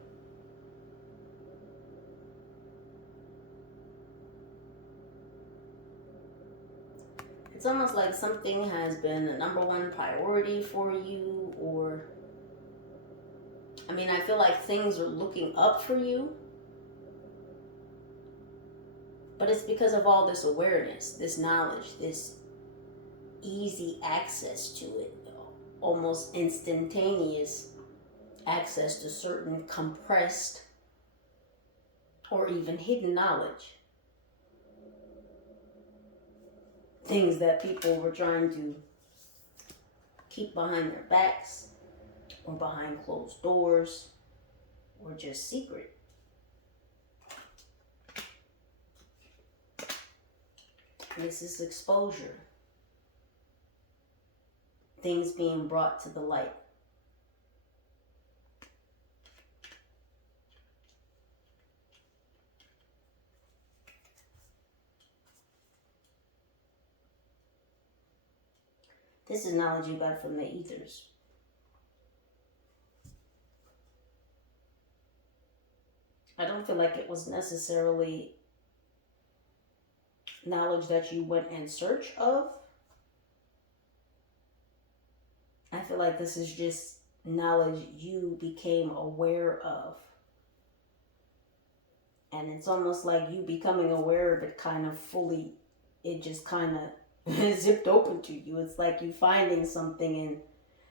It's almost like something has been a number one priority for you, or I mean, I feel like things are looking up for you. But it's because of all this awareness, this knowledge, this easy access to it, almost instantaneous access to certain compressed or even hidden knowledge. Things that people were trying to keep behind their backs or behind closed doors or just secret. This is exposure. Things being brought to the light. This is knowledge you got from the ethers. I don't feel like it was necessarily knowledge that you went in search of. I feel like this is just knowledge you became aware of. And it's almost like you becoming aware of it kind of fully, it just kind of zipped open to you. It's like you finding something, and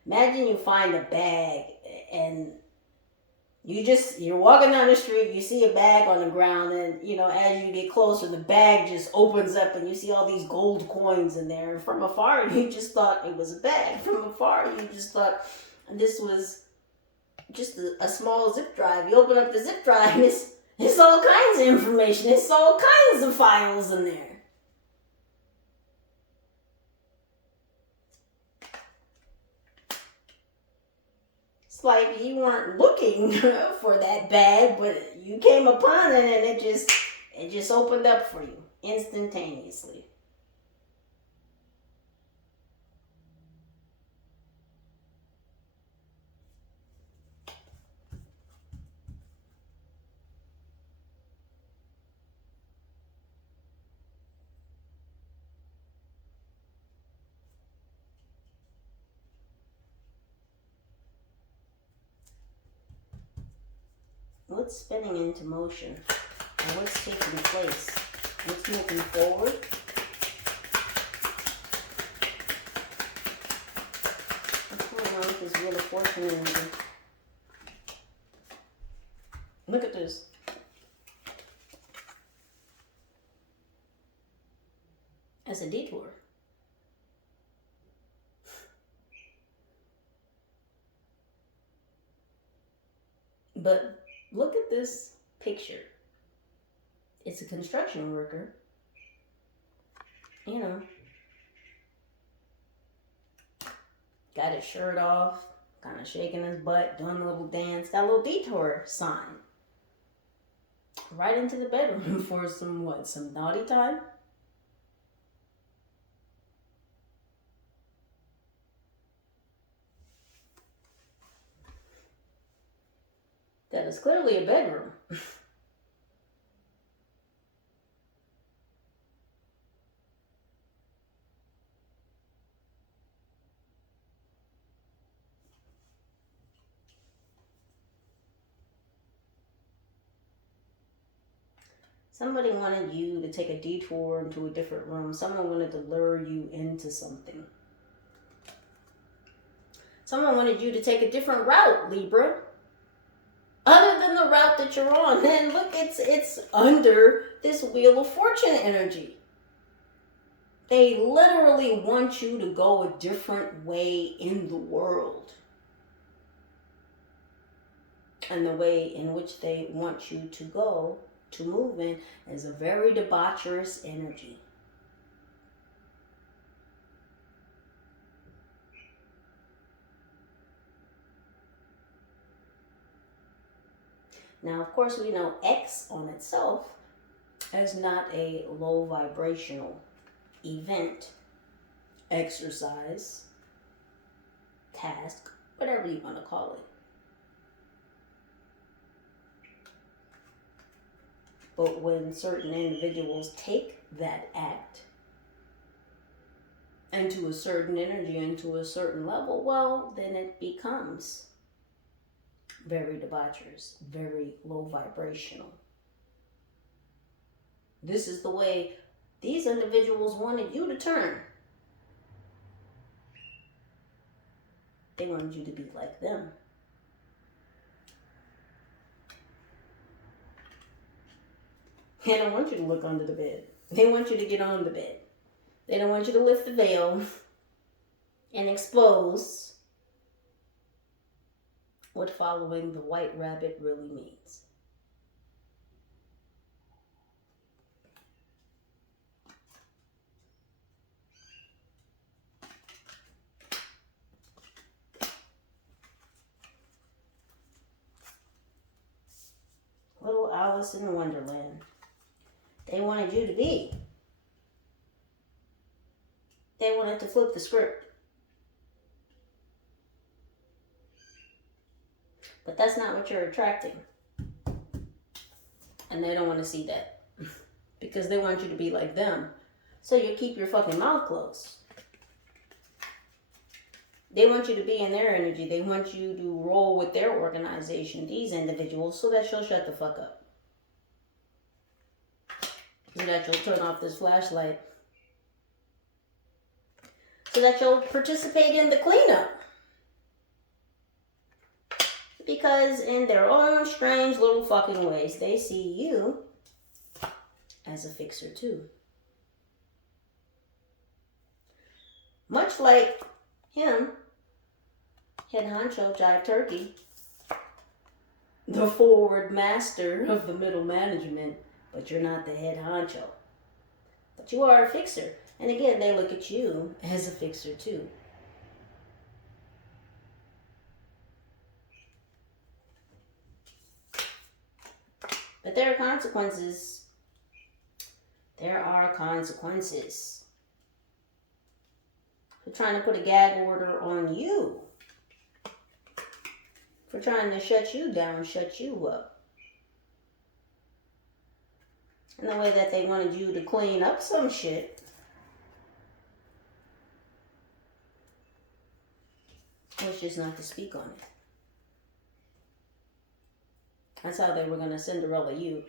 imagine you find a bag and you're walking down the street, you see a bag on the ground, and as you get closer, the bag just opens up and you see all these gold coins in there. And from afar, you just thought it was a bag. From afar, you just thought this was just a small zip drive. You open up the zip drive, and it's all kinds of information. It's all kinds of files in there. It's like you weren't looking for that bag, but you came upon it, and it just opened up for you instantaneously. What's spinning into motion? And what's taking place? What's moving forward? What's going on with this Wheel of Fortune energy? Look at this. That's a detour. But look at this picture. It's a construction worker. Got his shirt off, kind of shaking his butt, doing a little dance. Got a little detour sign. Right into the bedroom for some naughty time? That is clearly a bedroom. Somebody wanted you to take a detour into a different room. Someone wanted to lure you into something. Someone wanted you to take a different route, Libra. Other than the route that you're on. And look, it's under this Wheel of Fortune energy. They literally want you to go a different way in the world. And the way in which they want you to go, to move in, is a very debaucherous energy. Now, of course, we know X on itself is not a low vibrational event, exercise, task, whatever you want to call it. But when certain individuals take that act into a certain energy, into a certain level, well, then it becomes very debaucherous, very low vibrational. This is the way these individuals wanted you to turn. They wanted you to be like them. They don't want you to look under the bed. They want you to get on the bed. They don't want you to lift the veil and expose what following the white rabbit really means. Little Alice in Wonderland. They wanted you to be. They wanted to flip the script. But that's not what you're attracting. And they don't want to see that. Because they want you to be like them. So you keep your fucking mouth closed. They want you to be in their energy. They want you to roll with their organization, these individuals, so that you'll shut the fuck up. So that you'll turn off this flashlight. So that you'll participate in the cleanup. Because in their own strange little fucking ways, they see you as a fixer too. Much like him, head honcho, Jive Turkey, the forward master of the middle management, but you're not the head honcho. But you are a fixer. And again, they look at you as a fixer too. But there are consequences. There are consequences for trying to put a gag order on you. For trying to shut you down, shut you up. And the way that they wanted you to clean up some shit. Was just not to speak on it. That's how they were going to Cinderella you.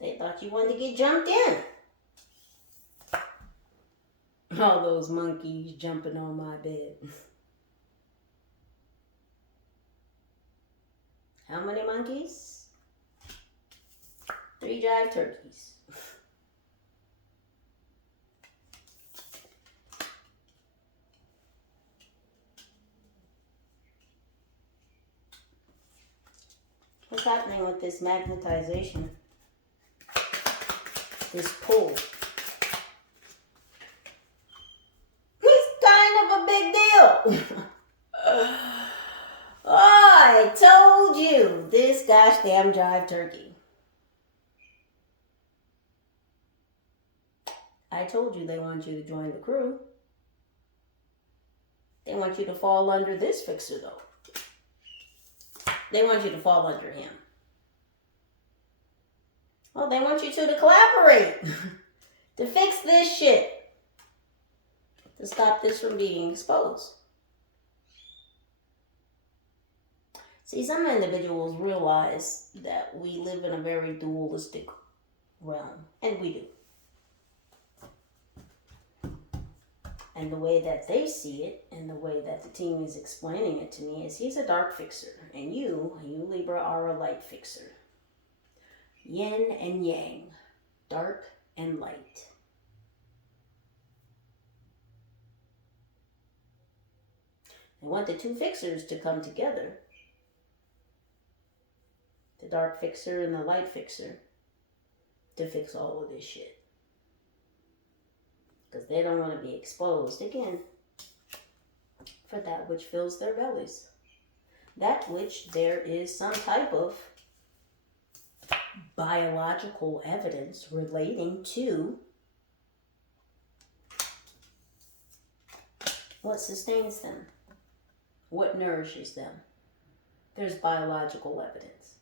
They thought you wanted to get jumped in. All those monkeys jumping on my bed. How many monkeys? 3 jive turkeys. What's happening with this magnetization? This pull. It's kind of a big deal. I told you, this gosh damn jive turkey. I told you they want you to join the crew. They want you to fall under this fixer though. They want you to fall under him. Well, they want you to collaborate. To fix this shit. To stop this from being exposed. See, some individuals realize that we live in a very dualistic realm. And we do. And the way that they see it, and the way that the team is explaining it to me, is he's a dark fixer. And you Libra, are a light fixer. Yin and yang. Dark and light. They want the two fixers to come together. The dark fixer and the light fixer. To fix all of this shit. Because they don't want to be exposed, again, for that which fills their bellies. That which there is some type of biological evidence relating to what sustains them, what nourishes them. There's biological evidence.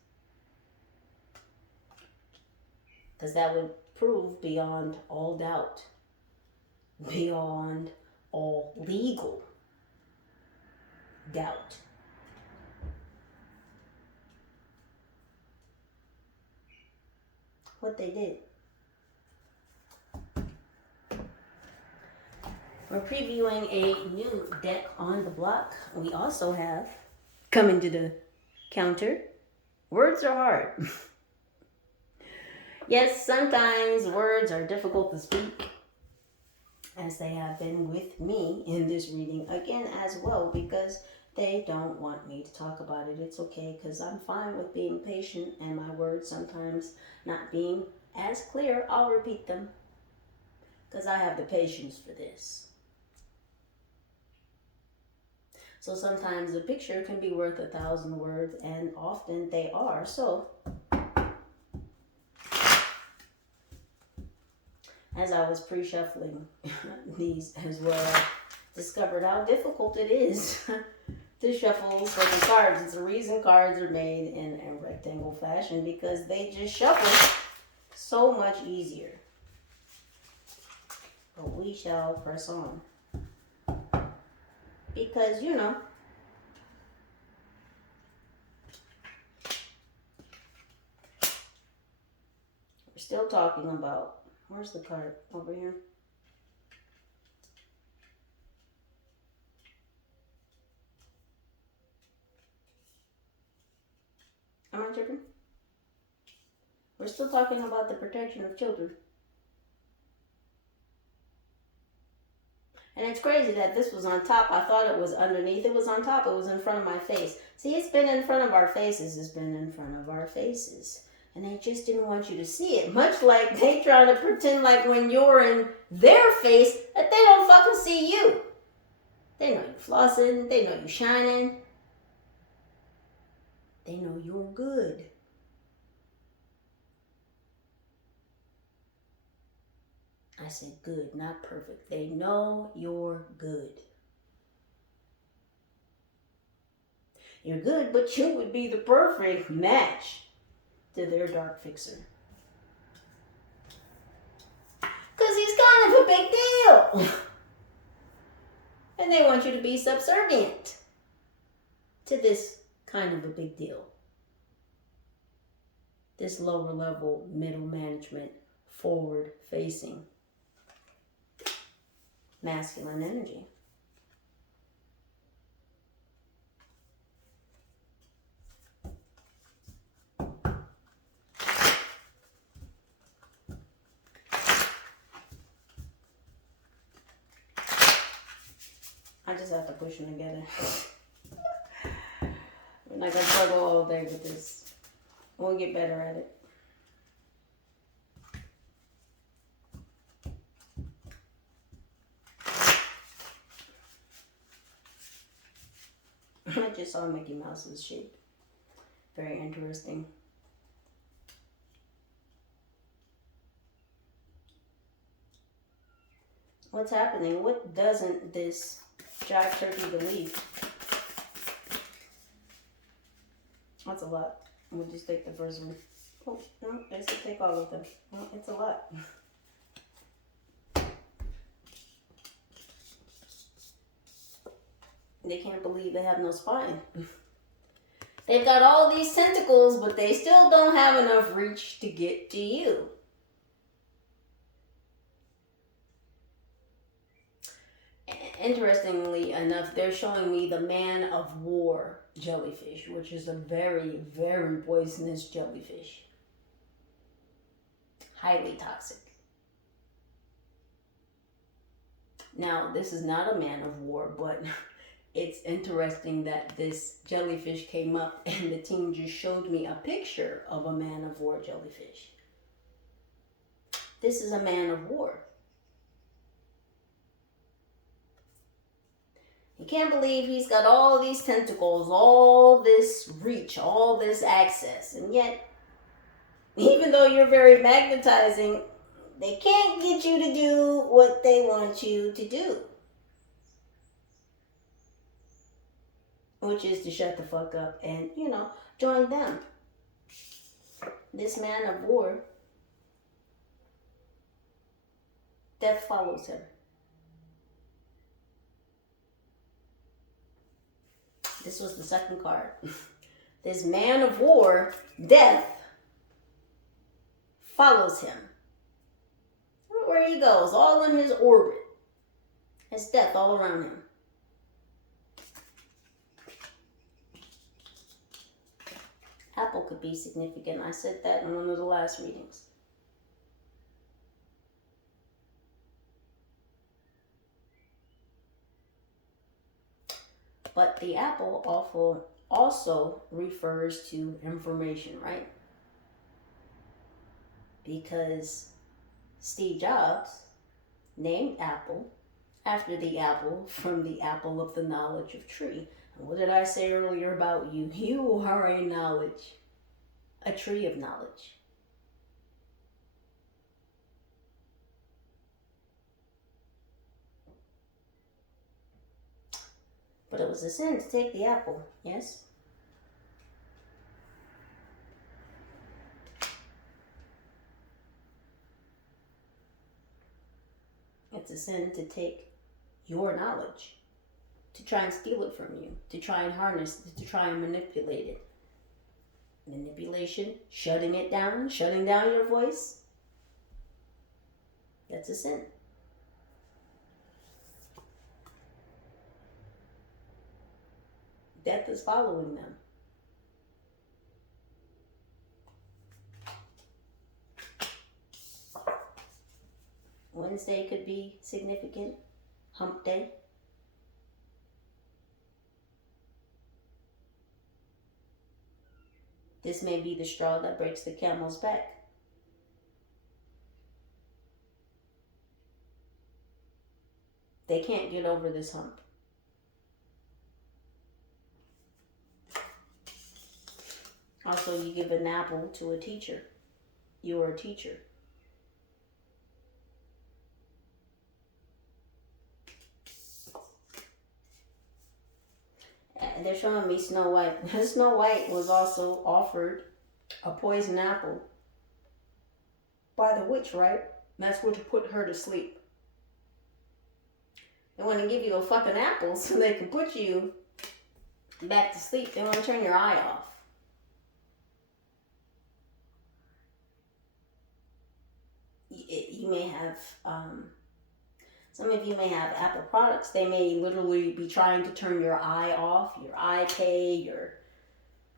Because that would prove beyond all doubt, beyond all legal doubt, what they did. We're previewing a new deck on the block. We also have, coming to the counter, words are hard. Yes, sometimes words are difficult to speak, as they have been with me in this reading again as well, because they don't want me to talk about it. It's okay, because I'm fine with being patient, and my words sometimes not being as clear, I'll repeat them, because I have the patience for this. So sometimes a picture can be worth 1,000 words, and often they are. So as I was pre-shuffling these as well, I discovered how difficult it is to shuffle certain cards. It's the reason cards are made in a rectangle fashion, because they just shuffle so much easier. But we shall press on. Because, you know, we're still talking about, where's the card? Over here. Am I tripping? We're still talking about the protection of children. And it's crazy that this was on top. I thought it was underneath. It was on top. It was in front of my face. See, it's been in front of our faces. It's been in front of our faces. And they just didn't want you to see it. Much like they try to pretend like when you're in their face that they don't fucking see you. They know you flossing. They know you shining. They know you're good. I said good, not perfect. They know you're good. You're good, but you would be the perfect match to their dark fixer. Because he's kind of a big deal. And they want you to be subservient to this kind of a big deal. This lower level, middle management, forward facing masculine energy. I just have to push them together. We're not gonna struggle all day with this. We'll get better at it. I just saw Mickey Mouse's shape. Very interesting. What's happening? What doesn't this jive turkey believe? That's a lot. We'll just take the first one. Oh, no, I said take all of them. No, it's a lot. They can't believe they have no spine. They've got all these tentacles, but they still don't have enough reach to get to you. Interestingly enough, they're showing me the man of war jellyfish, which is a very, very poisonous jellyfish. Highly toxic. Now, this is not a man of war, but it's interesting that this jellyfish came up and the team just showed me a picture of a man of war jellyfish. This is a man of war. You can't believe he's got all these tentacles, all this reach, all this access. And yet, even though you're very magnetizing, they can't get you to do what they want you to do. Which is to shut the fuck up and, you know, join them. This man of war, death follows him. This was the second card. This man of war, death, follows him. Where he goes, all in his orbit. Has death all around him. Apple could be significant. I said that in one of the last readings. But the apple also refers to information, right? Because Steve Jobs named Apple After the apple, from the apple of the knowledge of tree. And what did I say earlier about you? You are a knowledge, a tree of knowledge. But it was a sin to take the apple, yes? It's a sin to take your knowledge, to try and steal it from you, to try and harness it, to try and manipulate it. Manipulation, shutting it down, shutting down your voice. That's a sin. Death is following them. Wednesday could be significant. Hump day. This may be the straw that breaks the camel's back. They can't get over this hump. Also, you give an apple to a teacher. You are a teacher. And they're showing me Snow White. Snow White was also offered a poison apple by the witch, right? And that's what to put her to sleep. They want to give you a fucking apple so they can put you back to sleep. They want to turn your eye off. You may have, some of you may have Apple products. They may literally be trying to turn your eye off, your iPad,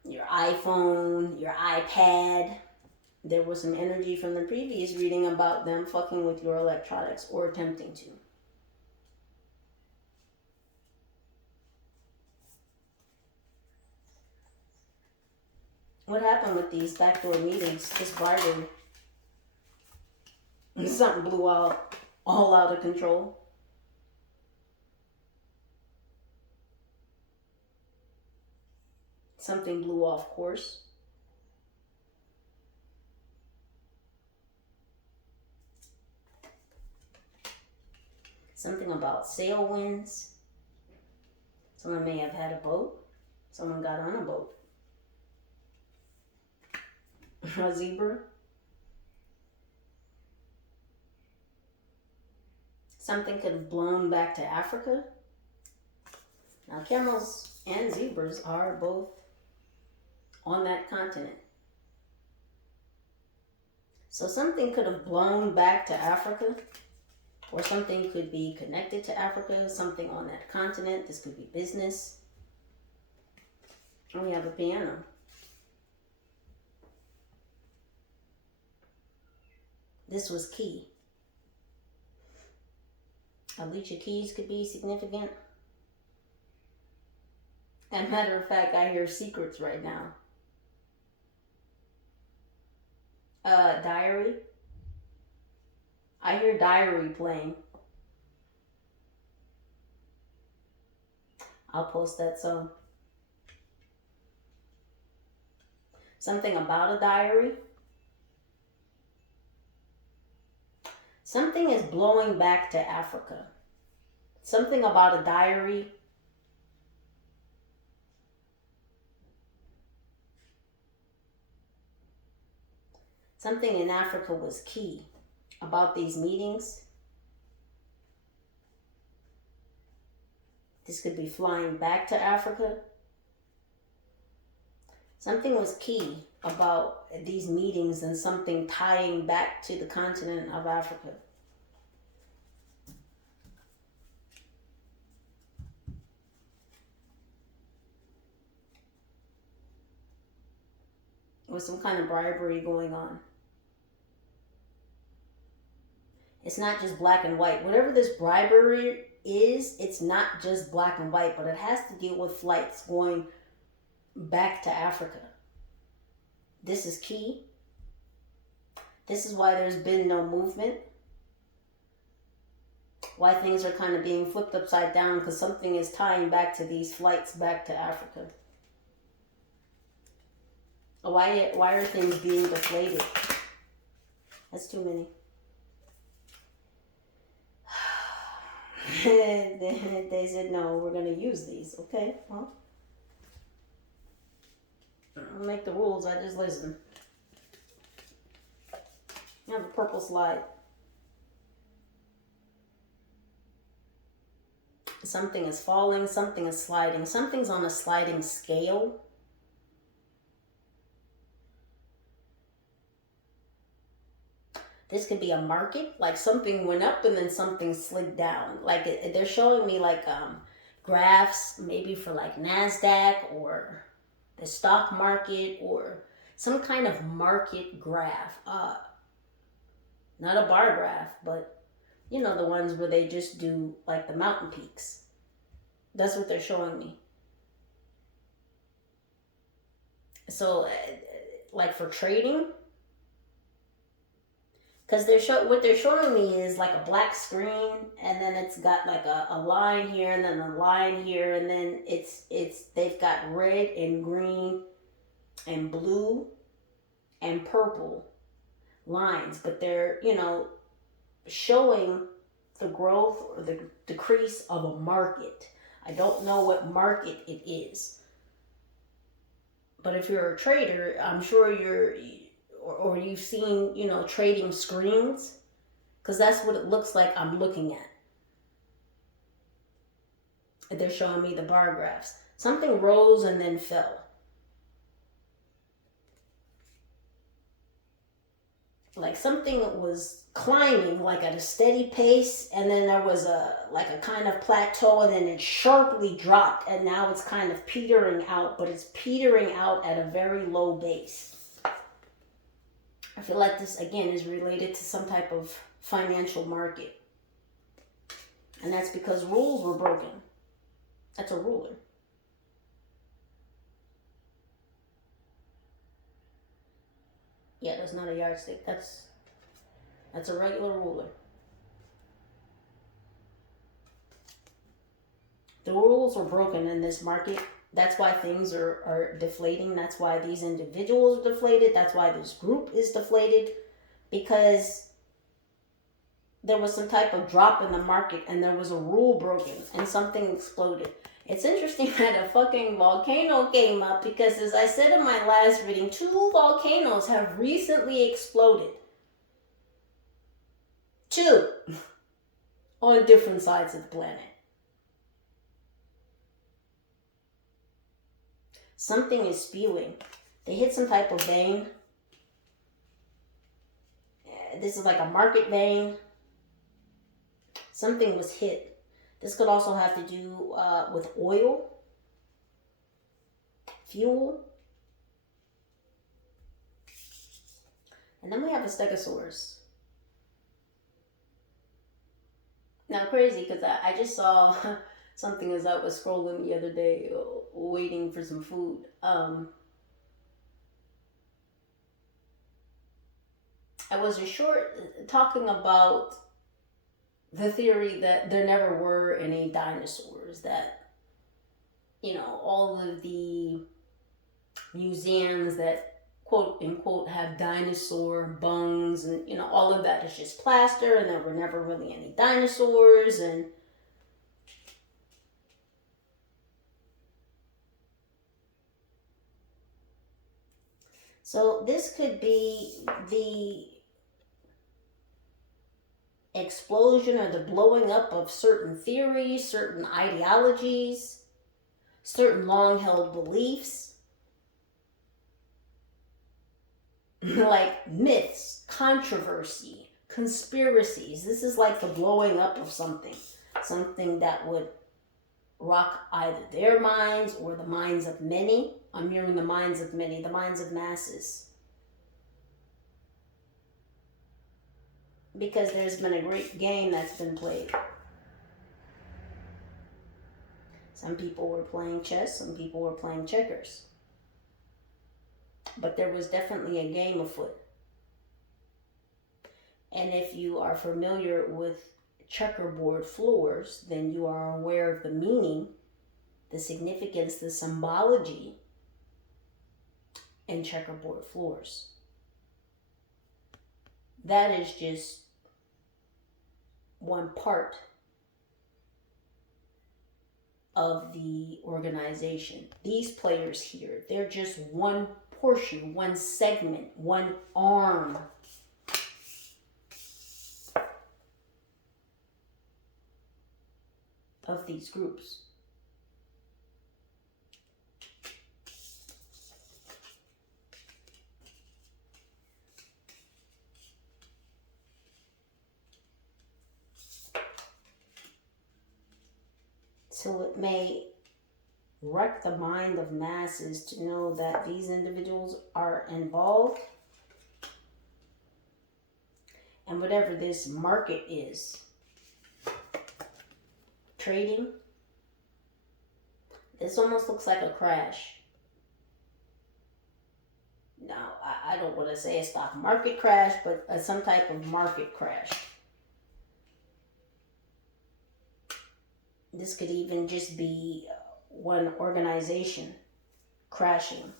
your iPhone, your iPad. There was some energy from the previous reading about them fucking with your electronics or attempting to. What happened with these backdoor meetings, this bribery? Something blew out, all out of control. Something blew off course. Something about sail winds. Someone may have had a boat. Someone got on a boat. A zebra. Something could have blown back to Africa. Now, camels and zebras are both on that continent. So something could have blown back to Africa, or something could be connected to Africa, something on that continent. This could be business. And we have a piano. This was key. Alicia Keys could be significant. And matter of fact, I hear secrets right now. Diary. I hear diary playing. I'll post that song. Something about a diary. Something is blowing back to Africa. Something about a diary. Something in Africa was key about these meetings. This could be flying back to Africa. Something was key about these meetings and something tying back to the continent of Africa. There was some kind of bribery going on. It's not just black and white. Whatever this bribery is, it's not just black and white, but it has to deal with flights going back to Africa. This is key. This is why there's been no movement. why things are kind of being flipped upside down, because something is tying back to these flights back to Africa. Why are things being deflated? That's too many. They said, no, we're going to use these. Okay, well, I don't make the rules, I just listen. You have a purple slide. Something is falling, something is sliding, something's on a sliding scale. This could be a market, like something went up and then something slid down. Like they're showing me like graphs, maybe for like NASDAQ or the stock market or some kind of market graph. Not a bar graph, but you know, the ones where they just do like the mountain peaks. That's what they're showing me. So like for trading, because what they're showing me is like a black screen, and then it's got like a line here, and then a line here, and then they've got red and green and blue and purple lines, but they're, you know, showing the growth or the decrease of a market. I don't know what market it is, but if you're a trader, I'm sure or you've seen, you know, trading screens, because that's what it looks like I'm looking at. They're showing me the bar graphs. Something rose and then fell. Like something was climbing like at a steady pace, and then there was a kind of plateau, and then it sharply dropped, and now it's kind of petering out, but it's petering out at a very low base. I feel like this, again, is related to some type of financial market. And that's because rules were broken. That's a ruler. Yeah, that's not a yardstick. That's a regular ruler. The rules were broken in this market. That's why things are deflating. That's why these individuals are deflated. That's why this group is deflated. Because there was some type of drop in the market, and there was a rule broken, and something exploded. It's interesting that a fucking volcano came up, because as I said in my last reading, 2 volcanoes have recently exploded. 2 on different sides of the planet. Something is spewing. They hit some type of vein. This is like a market vein. Something was hit. This could also have to do with oil, fuel. And then we have a stegosaurus. Now, crazy, because I just saw something as I was scrolling the other day, waiting for some food. I was talking about the theory that there never were any dinosaurs, that, you know, all of the museums that quote unquote have dinosaur bones, and, you know, all of that is just plaster, and there were never really any dinosaurs. And so this could be the explosion or the blowing up of certain theories, certain ideologies, certain long-held beliefs, like myths, controversy, conspiracies. This is like the blowing up of something that would rock either their minds or the minds of many. I'm hearing the minds of many, the minds of masses. Because there's been a great game that's been played. Some people were playing chess, some people were playing checkers. But there was definitely a game afoot. And if you are familiar with checkerboard floors, then you are aware of the meaning, the significance, the symbology in checkerboard floors. That is just one part of the organization. These players here, they're just one portion, one segment, one arm of these groups. So it may wreck the mind of masses to know that these individuals are involved. And whatever this market is, trading, this almost looks like a crash. Now, I don't want to say a stock market crash, but some type of market crash. This could even just be one organization crashing.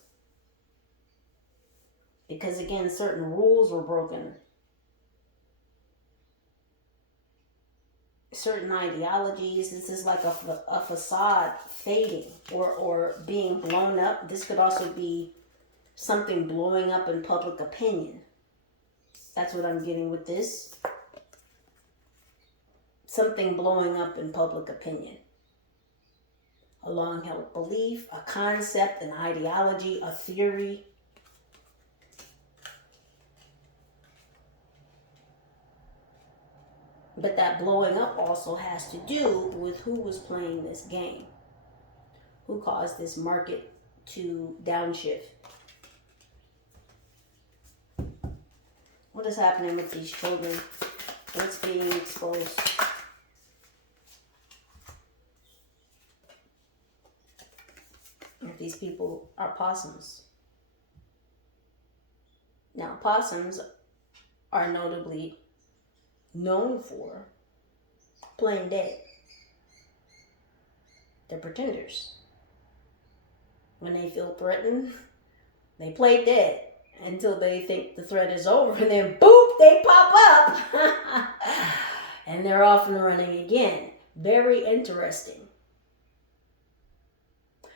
Because again, certain rules were broken. Certain ideologies, this is like a facade fading or being blown up. This could also be something blowing up in public opinion. That's what I'm getting with this. Something blowing up in public opinion. A long-held belief, a concept, an ideology, a theory. But that blowing up also has to do with who was playing this game. Who caused this market to downshift. What is happening with these children? What's being exposed? These people are possums. Now, possums are notably known for playing dead. They're pretenders. When they feel threatened, they play dead until they think the threat is over, and then boop, they pop up and they're off and running again. Very interesting.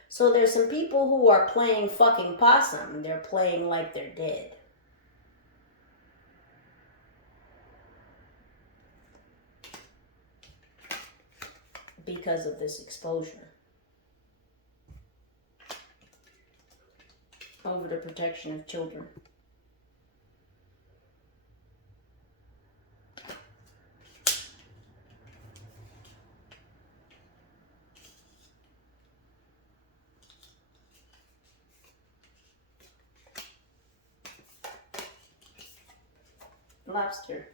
So there's some people who are playing fucking possum. They're playing like they're dead. Because of this exposure. Over the protection of children. Lobster.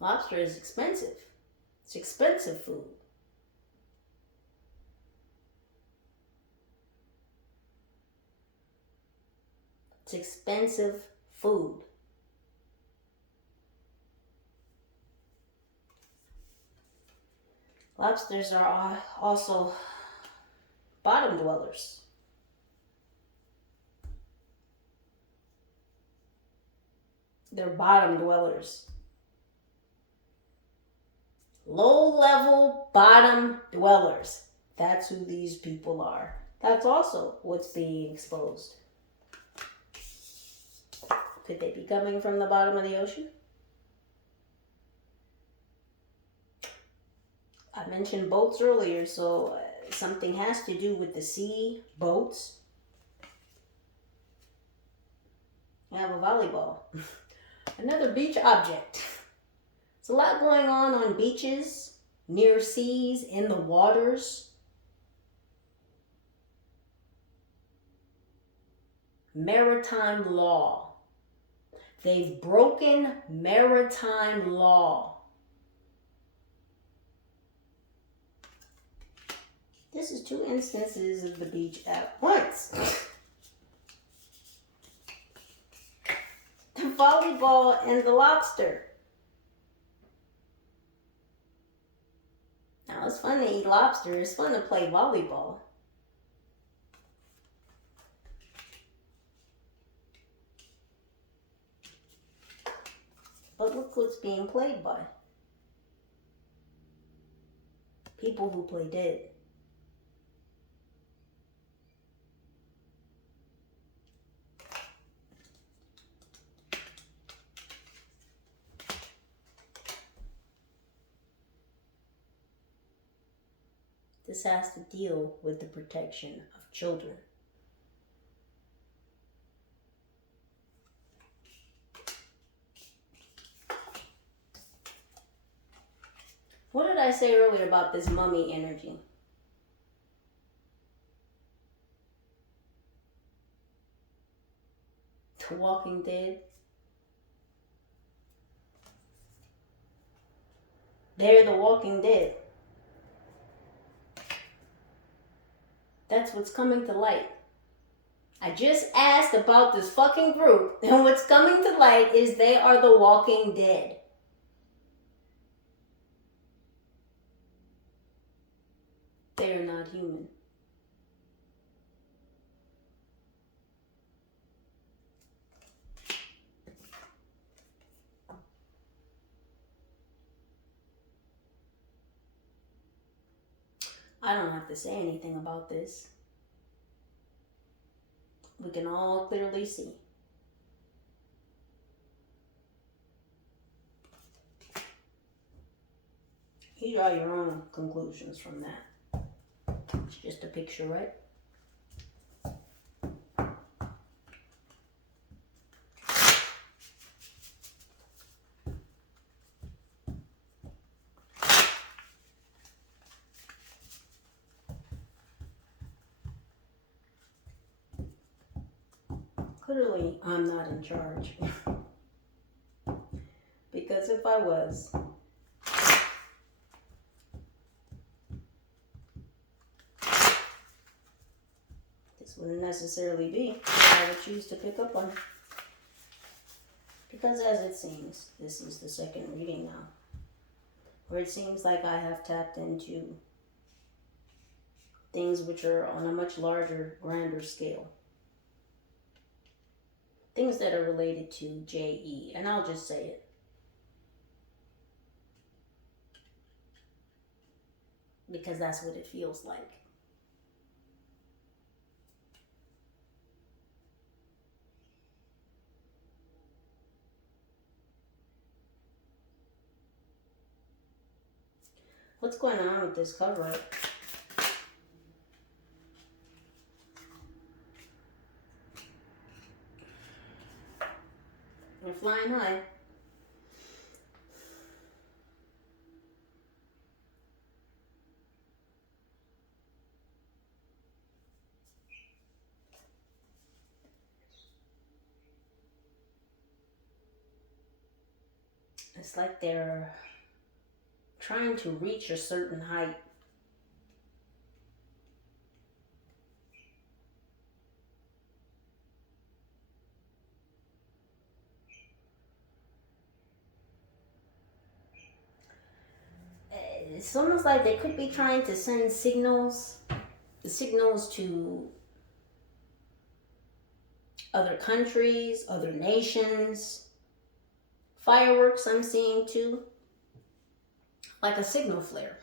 Lobster is expensive. It's expensive food. It's expensive food. Lobsters are also bottom dwellers. They're bottom dwellers. Low-level bottom dwellers. That's who these people are. That's also what's being exposed. Could they be coming from the bottom of the ocean? I mentioned boats earlier, so something has to do with the sea, boats. I have a volleyball. Another beach object. There's a lot going on beaches, near seas, in the waters. Maritime law. They've broken maritime law. This is 2 instances of the beach at once. The volleyball and the lobster. Now it's fun to eat lobster. It's fun to play volleyball. But look what's being played by. People who play dead. This has to deal with the protection of children. What did I say earlier about this mummy energy? The Walking Dead. They're the Walking Dead. That's what's coming to light. I just asked about this fucking group, and what's coming to light is they are the Walking Dead. They are not human. I don't have to say anything about this. We can all clearly see. You draw your own conclusions from that. It's just a picture, right? Clearly, I'm not in charge. Because if I was, this wouldn't necessarily be what I would choose to pick up on. Because as it seems, this is the second reading now, where it seems like I have tapped into things which are on a much larger, grander scale. Things that are related to JE, and I'll just say it. Because that's what it feels like. What's going on with this cover up? We're flying high. It's like they're trying to reach a certain height. It's almost like they could be trying to send signals to other countries, other nations. Fireworks I'm seeing too. Like a signal flare.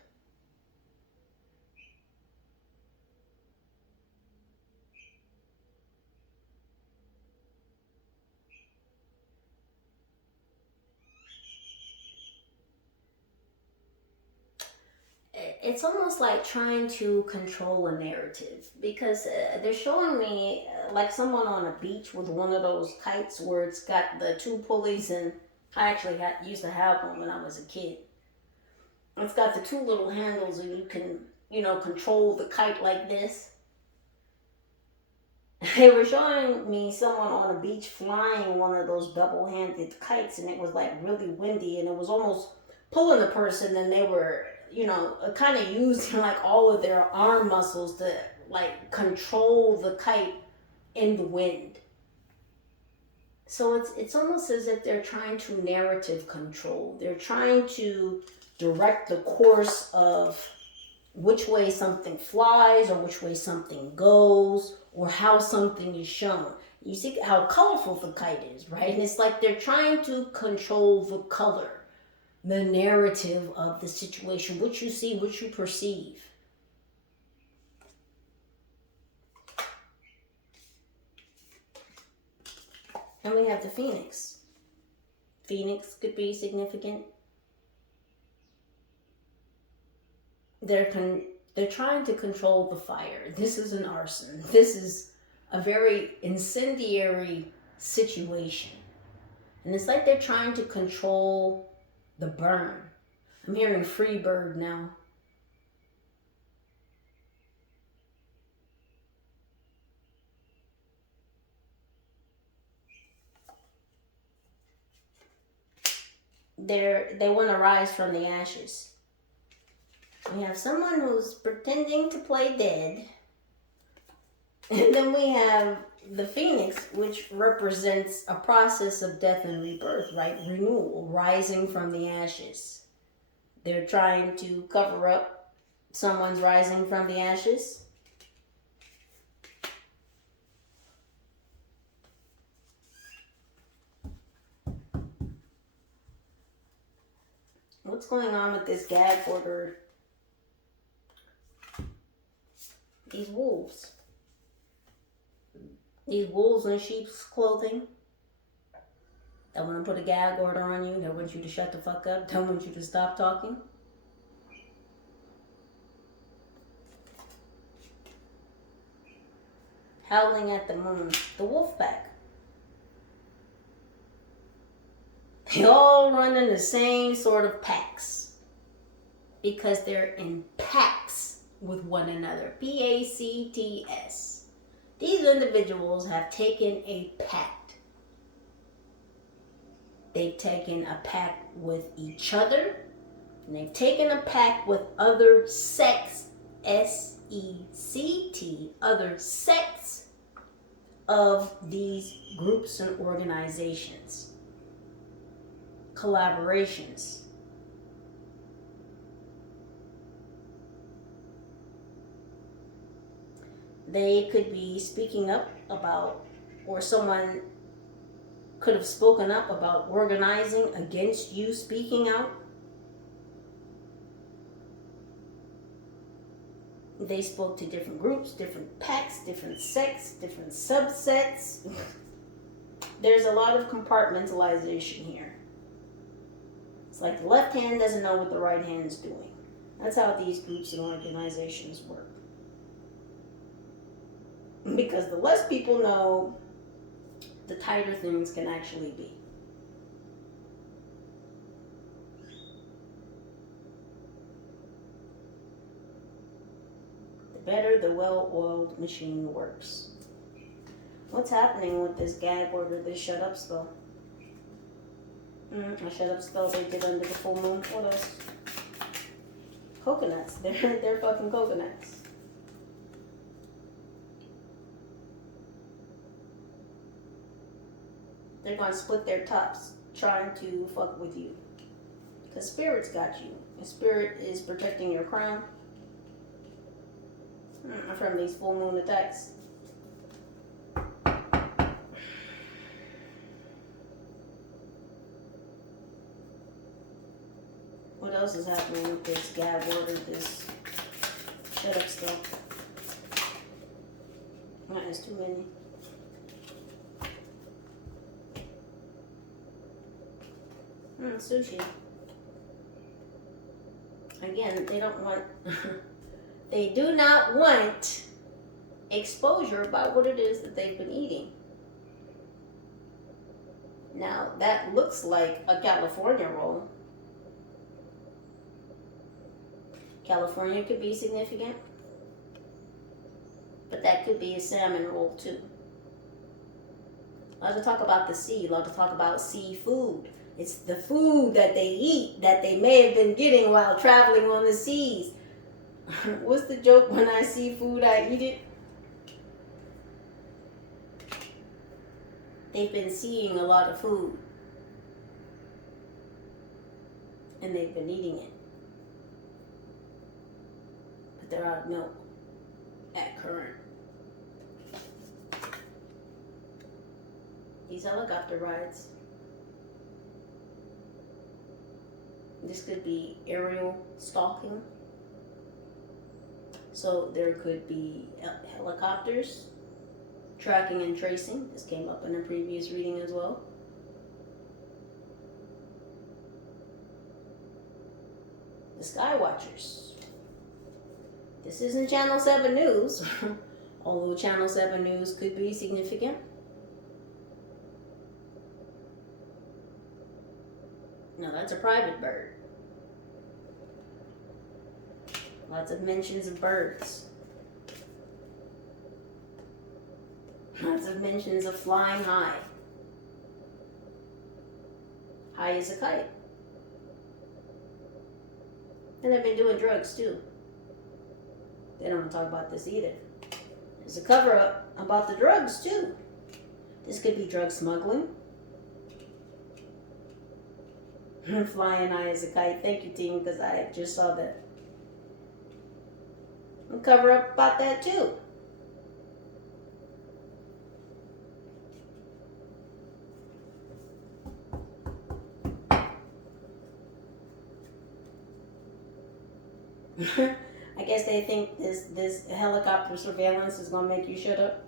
It's almost like trying to control a narrative, because they're showing me like someone on a beach with one of those kites where it's got the two pulleys, and I actually used to have one when I was a kid. It's got the two little handles and you can, control the kite like this. They were showing me someone on a beach flying one of those double-handed kites, and it was like really windy, and it was almost pulling the person, and they were kind of using like all of their arm muscles to like control the kite in the wind. So it's almost as if they're trying to narrative control. They're trying to direct the course of which way something flies or which way something goes or how something is shown. You see how colorful the kite is, right? And it's like they're trying to control the color, the narrative of the situation, what you see, what you perceive. And we have the Phoenix. Phoenix could be significant. They're trying to control the fire. This is an arson. This is a very incendiary situation. And it's like they're trying to control the burn. I'm hearing free bird now. They want to rise from the ashes. We have someone who's pretending to play dead. And then we have the Phoenix, which represents a process of death and rebirth, right? Renewal, rising from the ashes. They're trying to cover up someone's rising from the ashes. What's going on with this gag order? These wolves. These wolves in sheep's clothing. They want to put a gag order on you. They want you to shut the fuck up. They want you to stop talking. Howling at the moon. The wolf pack. They all run in the same sort of packs. Because they're in packs with one another. P-A-C-T-S. These individuals have taken a pact. They've taken a pact with each other. And they've taken a pact with other sects. S-E-C-T. Other sects of these groups and organizations. Collaborations. They could be speaking up about, or someone could have spoken up about organizing against you speaking out. They spoke to different groups, different packs, different sects, different subsets. There's a lot of compartmentalization here. It's like the left hand doesn't know what the right hand is doing. That's how these groups and organizations work. Because the less people know, the tighter things can actually be. The better the well-oiled machine works. What's happening with this gag order, this shut up spell? A shut up spell they did under the full moon. What else? Coconuts. They're fucking coconuts. They're going to split their tops trying to fuck with you. Because Spirit's got you. And Spirit is protecting your crown from these full moon attacks. What else is happening with this gag order, this shut up stuff? There's too many. Sushi. Again, they don't want, they do not want exposure about what it is that they've been eating. Now, that looks like a California roll. California could be significant, but that could be a salmon roll too. Love to talk about the sea, love to talk about seafood. It's the food that they eat that they may have been getting while traveling on the seas. What's the joke? When I see food, I eat it. they've been seeing a lot of food. And they've been eating it. But they're out of milk at current. These helicopter rides. This could be aerial stalking. So there could be helicopters, tracking and tracing. This came up in a previous reading as well. The Sky Watchers. This isn't Channel 7 News, although Channel 7 News could be significant. No, that's a private bird. Lots of mentions of birds. Lots of mentions of flying high. High as a kite. And they've been doing drugs too. They don't want to talk about this either. There's a cover-up about the drugs too. This could be drug smuggling. Flying high as a kite. Thank you, team, because I just saw that. We'll cover up about that too. I guess they think this helicopter surveillance is gonna make you shut up.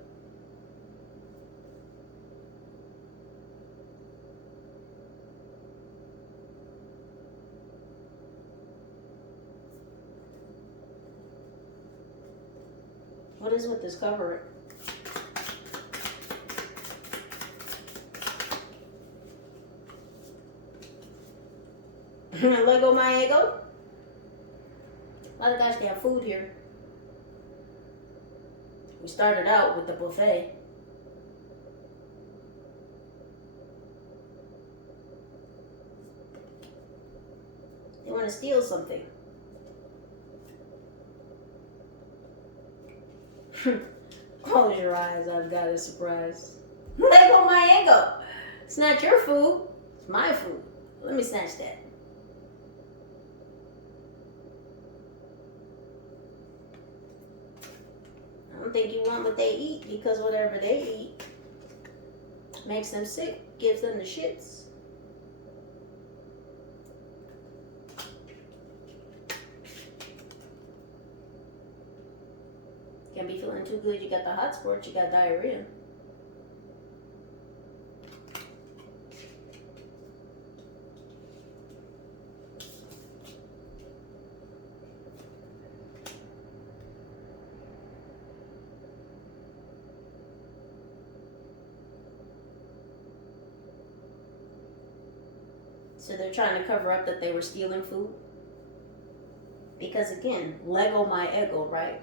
What is with this cover? Lego my ego. A lot of guys can have food here. We started out with the buffet. They want to steal something. Close your eyes, I've got a surprise. Lego my ego. It's not your food, it's my food. Let me snatch that. I don't think you want what they eat, because whatever they eat makes them sick, gives them the shits. Can't be feeling too good, you got the hot sport, you got diarrhea. So they're trying to cover up that they were stealing food. Because again, Lego my ego, right?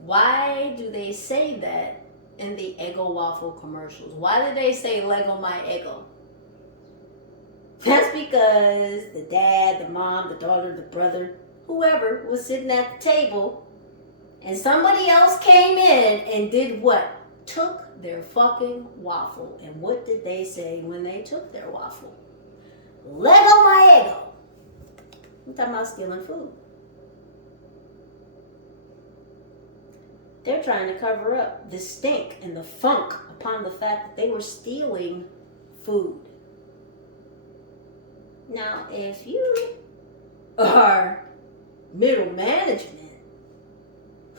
Why do they say that in the Eggo waffle commercials? Why do they say Lego my ego? That's because the dad, the mom, the daughter, the brother, whoever was sitting at the table, and somebody else came in and did what? Took their fucking waffle. And what did they say when they took their waffle? Lego my ego. I'm talking about stealing food. They're trying to cover up the stink and the funk upon the fact that they were stealing food. Now, if you are middle management,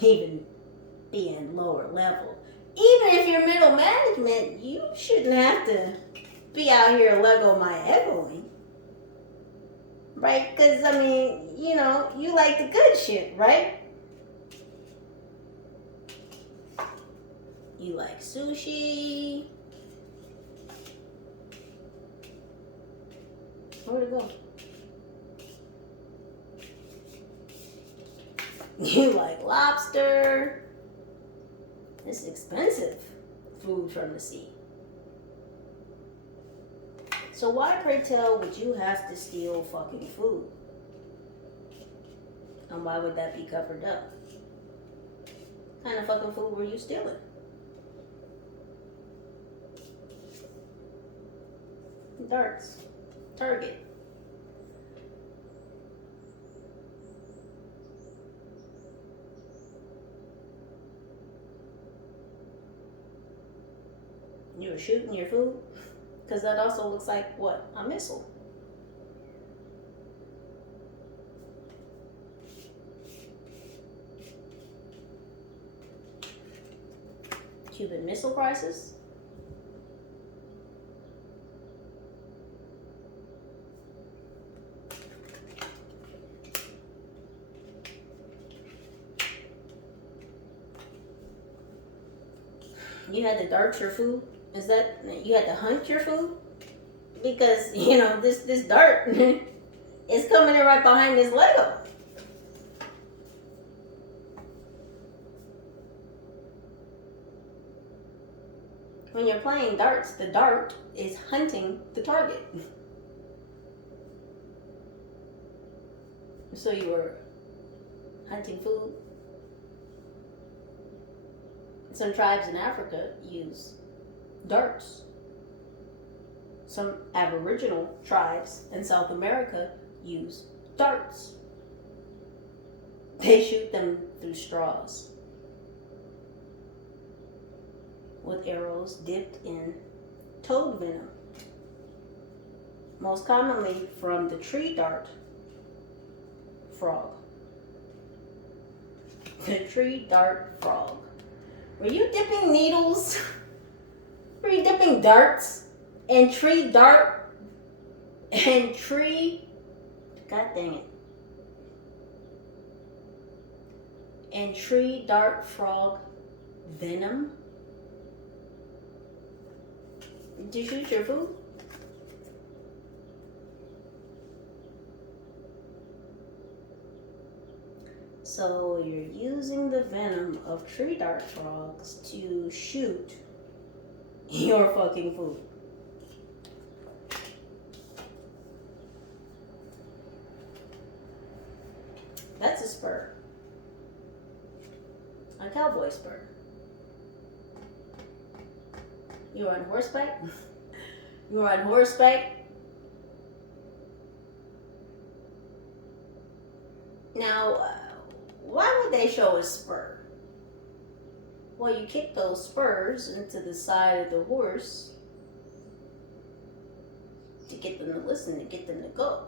even being lower level, even if you're middle management, you shouldn't have to be out here Lego my egoing. Right? Because, I mean, you know, you like the good shit, right? You like sushi. Where'd it go? You like lobster. It's expensive food from the sea. So why, pray tell, would you have to steal fucking food? And why would that be covered up? What kind of fucking food were you stealing? Darts. Target. You were shooting your food? Because that also looks like what? A missile. Cuban Missile Crisis. You had to dart your food? Is that, you had to hunt your food? Because, you know, this dart is coming in right behind this Lego. When you're playing darts, the dart is hunting the target. So you were hunting food. Some tribes in Africa use darts. Some Aboriginal tribes in South America use darts. They shoot them through straws with arrows dipped in toad venom. Most commonly from the tree dart frog. The tree dart frog. Were you dipping needles? Were you dipping darts and tree dart and tree, god dang it, and tree dart frog venom? Did you shoot your food? So you're using the venom of tree dart frogs to shoot your fucking food. That's a spur. A cowboy spur. You were on horseback? You were on horseback? Now, why would they show a spur? Well, you kick those spurs into the side of the horse to get them to listen, to get them to go.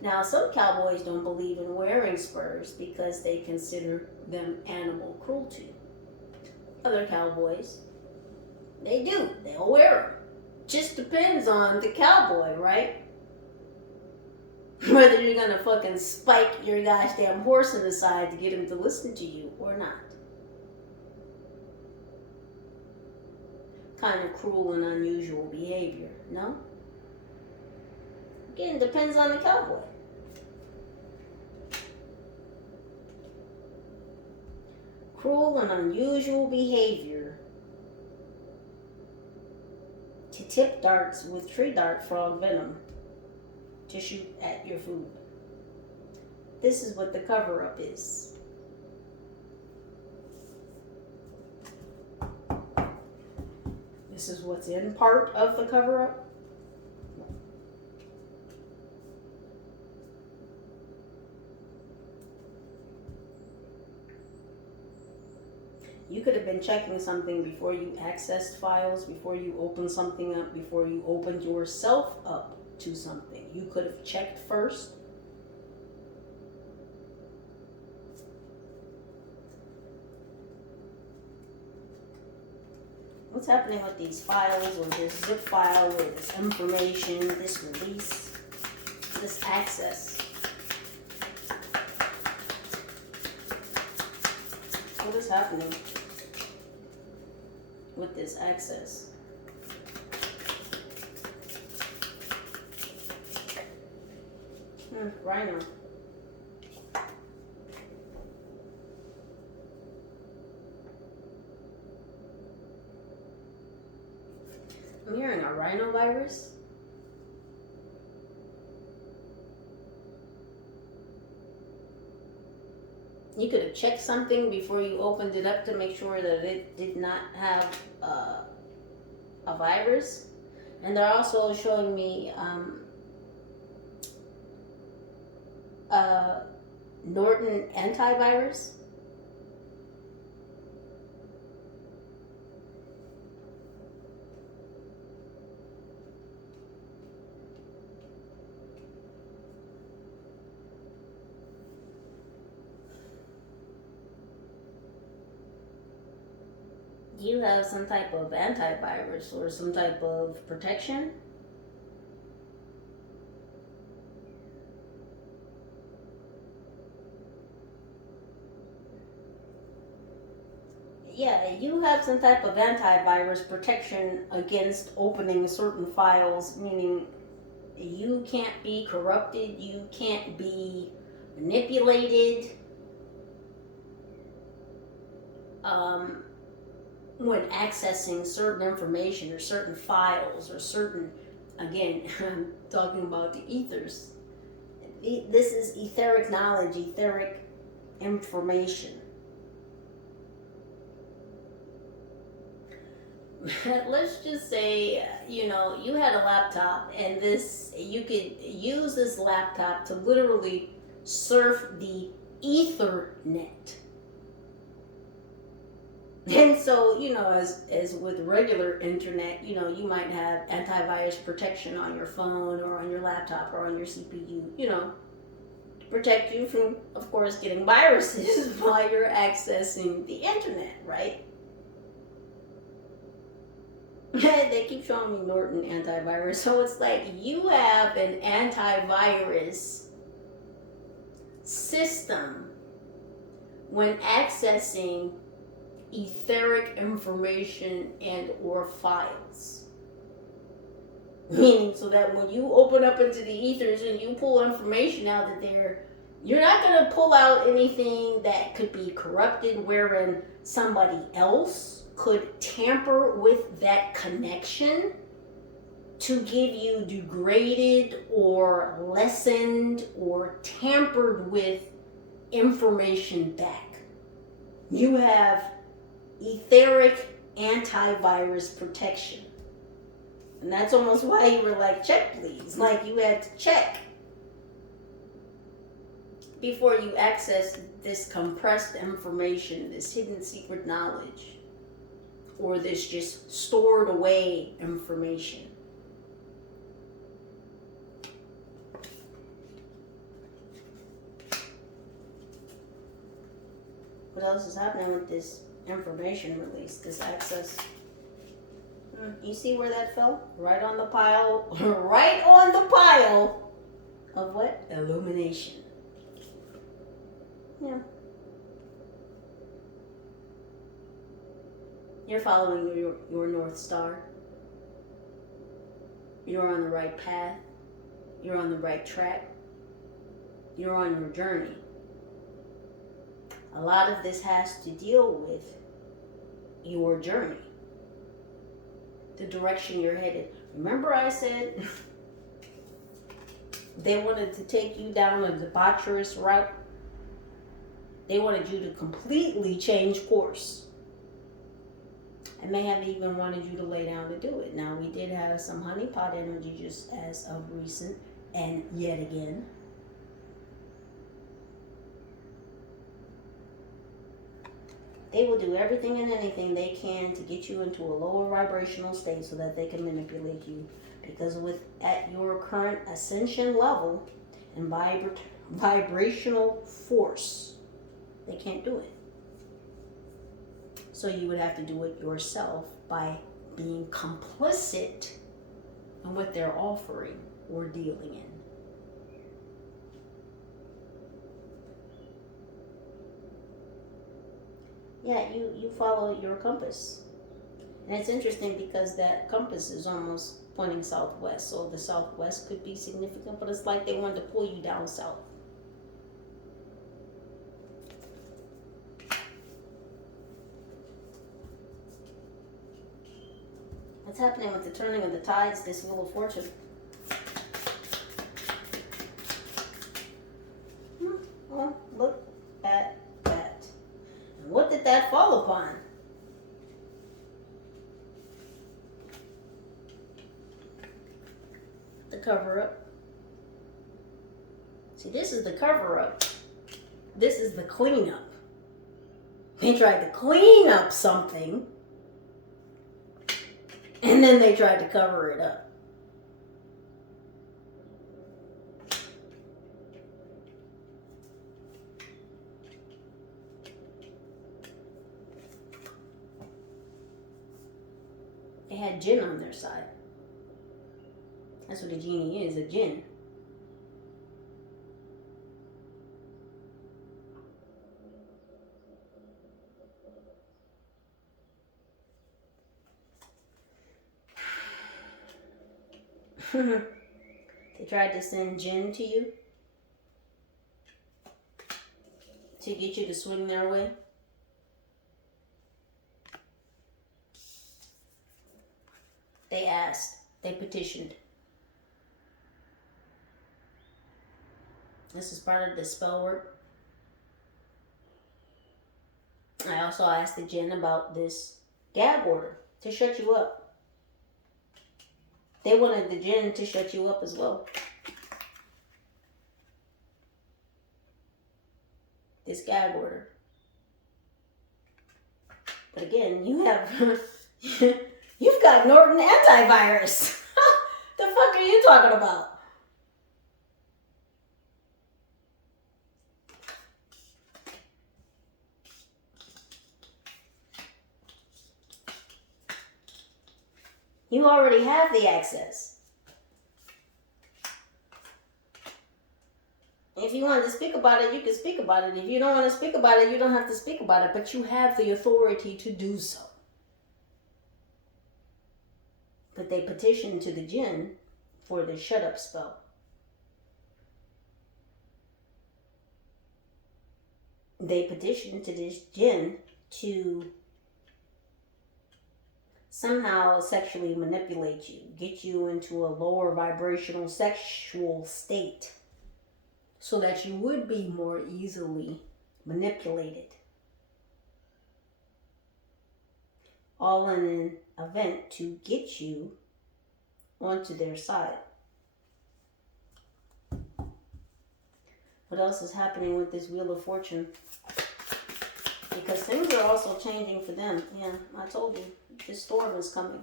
Now, some cowboys don't believe in wearing spurs because they consider them animal cruelty. Other cowboys, they do. They'll wear them. Just depends on the cowboy, right? Whether you're gonna fucking spike your gosh damn horse in the side to get him to listen to you or not. Kind of cruel and unusual behavior, no? Again, depends on the cowboy. Cruel and unusual behavior to tip darts with tree dart frog venom to shoot at your food. This is what the cover-up is. This is what's in part of the cover-up. You could have been checking something before you accessed files, before you opened something up, before you opened yourself up to something. You could have checked first. What's happening with these files, or this zip file, or this information, this release, this access? What is happening with this access? Rhino. I'm hearing a rhino virus. You could have checked something before you opened it up to make sure that it did not have a virus. And they're also showing me Norton antivirus. You have some type of antivirus or some type of protection. Yeah, you have some type of antivirus protection against opening certain files, meaning you can't be corrupted, you can't be manipulated. When accessing certain information or certain files or certain, again, I'm talking about the ethers. This is etheric knowledge, etheric information. Let's just say, you know, you had a laptop and you could use this laptop to literally surf the Ethernet. And so, you know, as with regular internet, you know, you might have antivirus protection on your phone or on your laptop or on your CPU, you know, to protect you from, of course, getting viruses while you're accessing the internet, right? They keep showing me Norton antivirus. So it's like you have an antivirus system when accessing etheric information and or files. Meaning so that when you open up into the ethers and you pull information out of there, you're not going to pull out anything that could be corrupted, wherein somebody else could tamper with that connection to give you degraded or lessened or tampered with information back. You have etheric antivirus protection. And that's almost why you were like, check please. Like you had to check before you access this compressed information, this hidden secret knowledge, or this just stored away information. What else is happening with this information release, this access? You see where that fell? Right on the pile, right on the pile of what? Illumination. Yeah. You're following your North Star. You're on the right path. You're on the right track. You're on your journey. A lot of this has to deal with your journey, the direction you're headed. Remember I said they wanted to take you down a debaucherous route? They wanted you to completely change course. And may have even wanted you to lay down to do it. Now, we did have some honeypot energy just as of recent and yet again. They will do everything and anything they can to get you into a lower vibrational state so that they can manipulate you. Because at your current ascension level and vibrational force, they can't do it. So you would have to do it yourself by being complicit in what they're offering or dealing in. Yeah, you follow your compass. And it's interesting because that compass is almost pointing southwest. So the southwest could be significant, but it's like they wanted to pull you down south. What's happening with the turning of the tides, this Wheel of Fortune? Well, look at that. And what did that fall upon? the cover up. See, this is the cover up. This is the cleanup. They tried to clean up something, and then they tried to cover it up. They had jinn on their side. That's what a genie is, a jinn. They tried to send jinn to you to get you to swing their way. They asked, they petitioned. This is part of the spell work. I also asked the jinn about this gag order to shut you up. They wanted the jinn to shut you up as well. This gag order. But again, you have, you've got Norton antivirus. The fuck are you talking about? You already have the access. If you want to speak about it, you can speak about it. If you don't want to speak about it, you don't have to speak about it. But you have the authority to do so. But they petitioned to the jinn for the shut up spell. They petitioned to this jinn to somehow sexually manipulate you, get you into a lower vibrational sexual state so that you would be more easily manipulated. All in an event to get you onto their side. What else is happening with this Wheel of Fortune? Because things are also changing for them. Yeah, I told you. This storm is coming.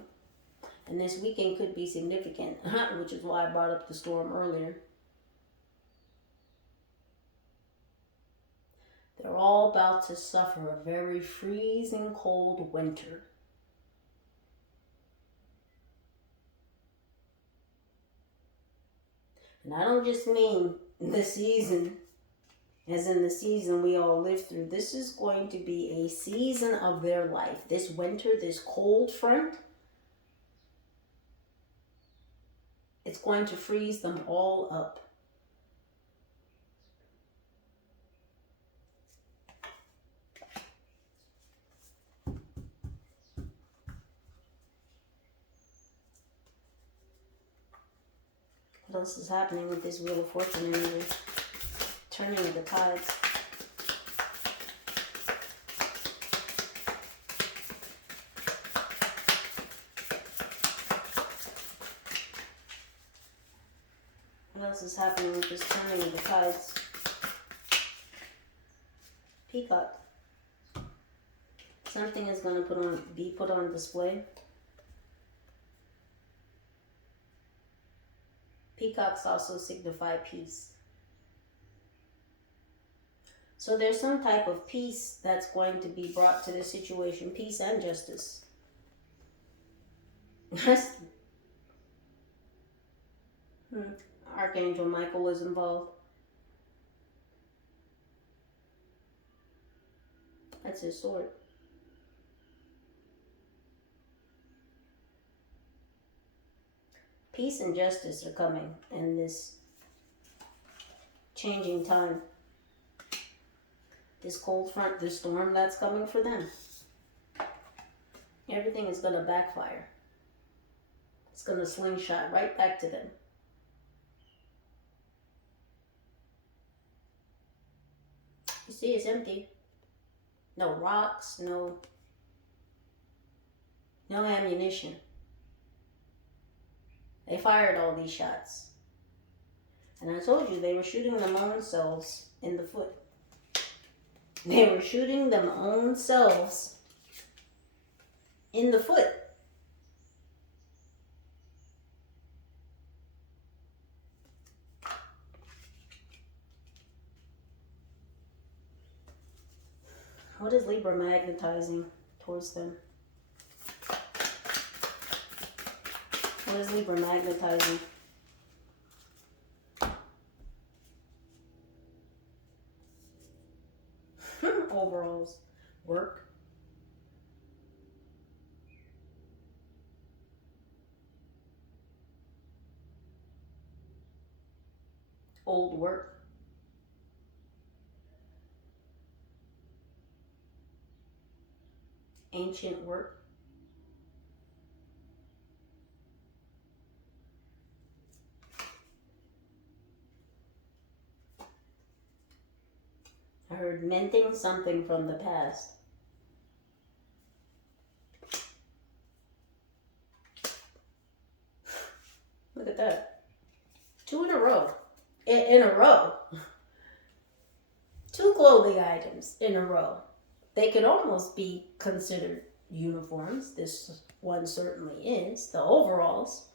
And this weekend could be significant, which is why I brought up the storm earlier. They're all about to suffer a very freezing cold winter. And I don't just mean the season, as in the season we all live through. This is going to be a season of their life. This winter, this cold front, it's going to freeze them all up. What else is happening with this Wheel of Fortune energy? Turning of the tides. What else is happening with this turning of the tides? Peacock. Something is going to be put on display. Peacocks also signify peace. So there's some type of peace that's going to be brought to this situation. Peace and justice. Archangel Michael is involved. That's his sword. Peace and justice are coming in this changing time. This cold front, this storm that's coming for them. Everything is going to backfire. It's going to slingshot right back to them. You see, it's empty. No rocks, no ammunition. They fired all these shots. And I told you they were shooting them own selves in the foot. They were shooting them own selves in the foot. What is Libra magnetizing towards them? What is Libra magnetizing? Overalls. Work. Old work. Ancient work. I heard mending something from the past. Look at that. 2 in a row. In a row. 2 clothing items in a row. They could almost be considered uniforms. This one certainly is. The overalls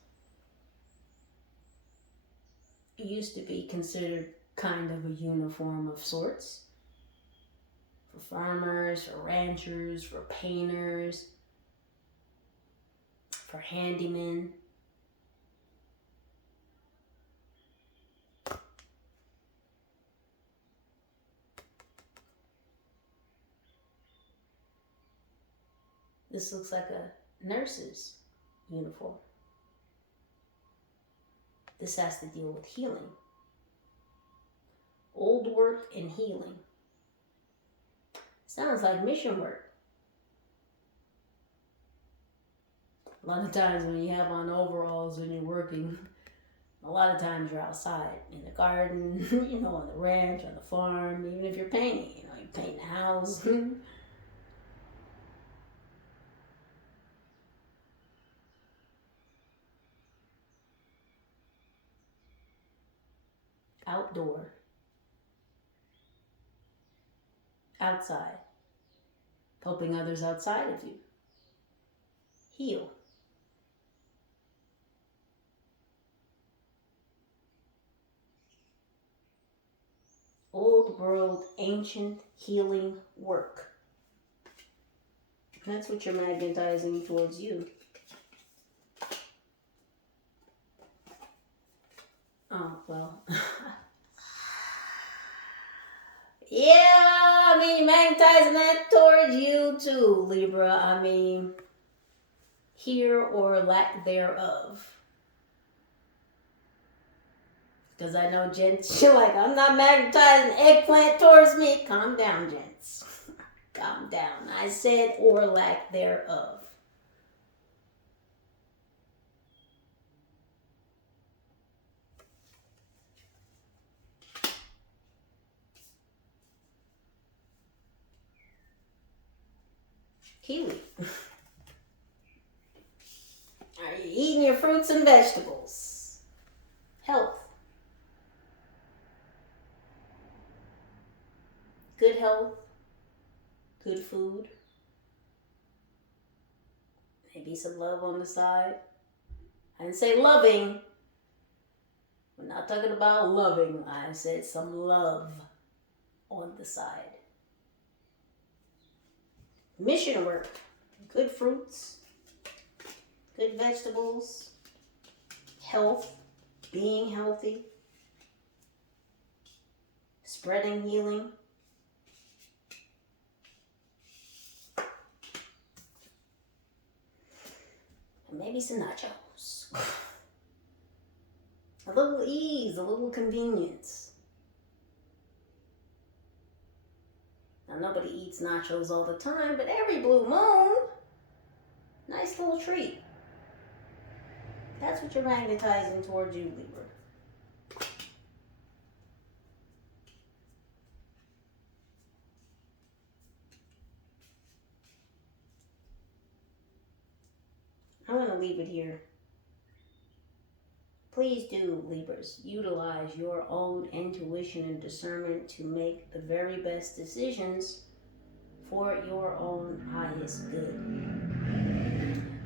used to be considered kind of a uniform of sorts. For farmers, for ranchers, for painters, for handymen. This looks like a nurse's uniform. This has to deal with healing. Old work and healing. Sounds like mission work. A lot of times when you have on overalls when you're working, a lot of times you're outside in the garden, you know, on the ranch, on the farm, even if you're painting, you know, you paint the house. Outdoor. Outside. Helping others outside of you. Heal. Old world, ancient healing work. That's what you're magnetizing towards you. Oh, well. Yeah, I mean, magnetizing that towards you too, Libra. I mean, here or lack thereof. Because I know gents, you're like, I'm not magnetizing eggplant towards me. Calm down, gents. Calm down. I said or lack thereof. Kiwi. Are you eating your fruits and vegetables? Health. Good health. Good food. Maybe some love on the side. I didn't say loving. We're not talking about loving. I said some love on the side. Mission work. Good fruits. Good vegetables. Health. Being healthy. Spreading healing. And maybe some nachos. A little ease, a little convenience. Now, nobody eats nachos all the time, but every blue moon, nice little treat. That's what you're magnetizing towards you, Libra. I'm going to leave it here. Please do, Libras, utilize your own intuition and discernment to make the very best decisions for your own highest good.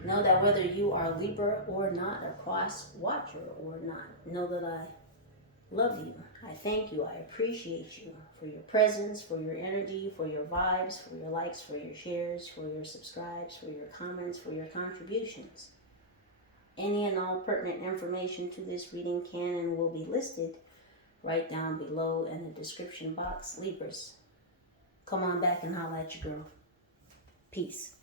Know that whether you are Libra or not, a cross watcher or not, know that I love you. I thank you. I appreciate you for your presence, for your energy, for your vibes, for your likes, for your shares, for your subscribes, for your comments, for your contributions. Any and all pertinent information to this reading can and will be listed right down below in the description box. Libras, come on back and holla at your girl. Peace.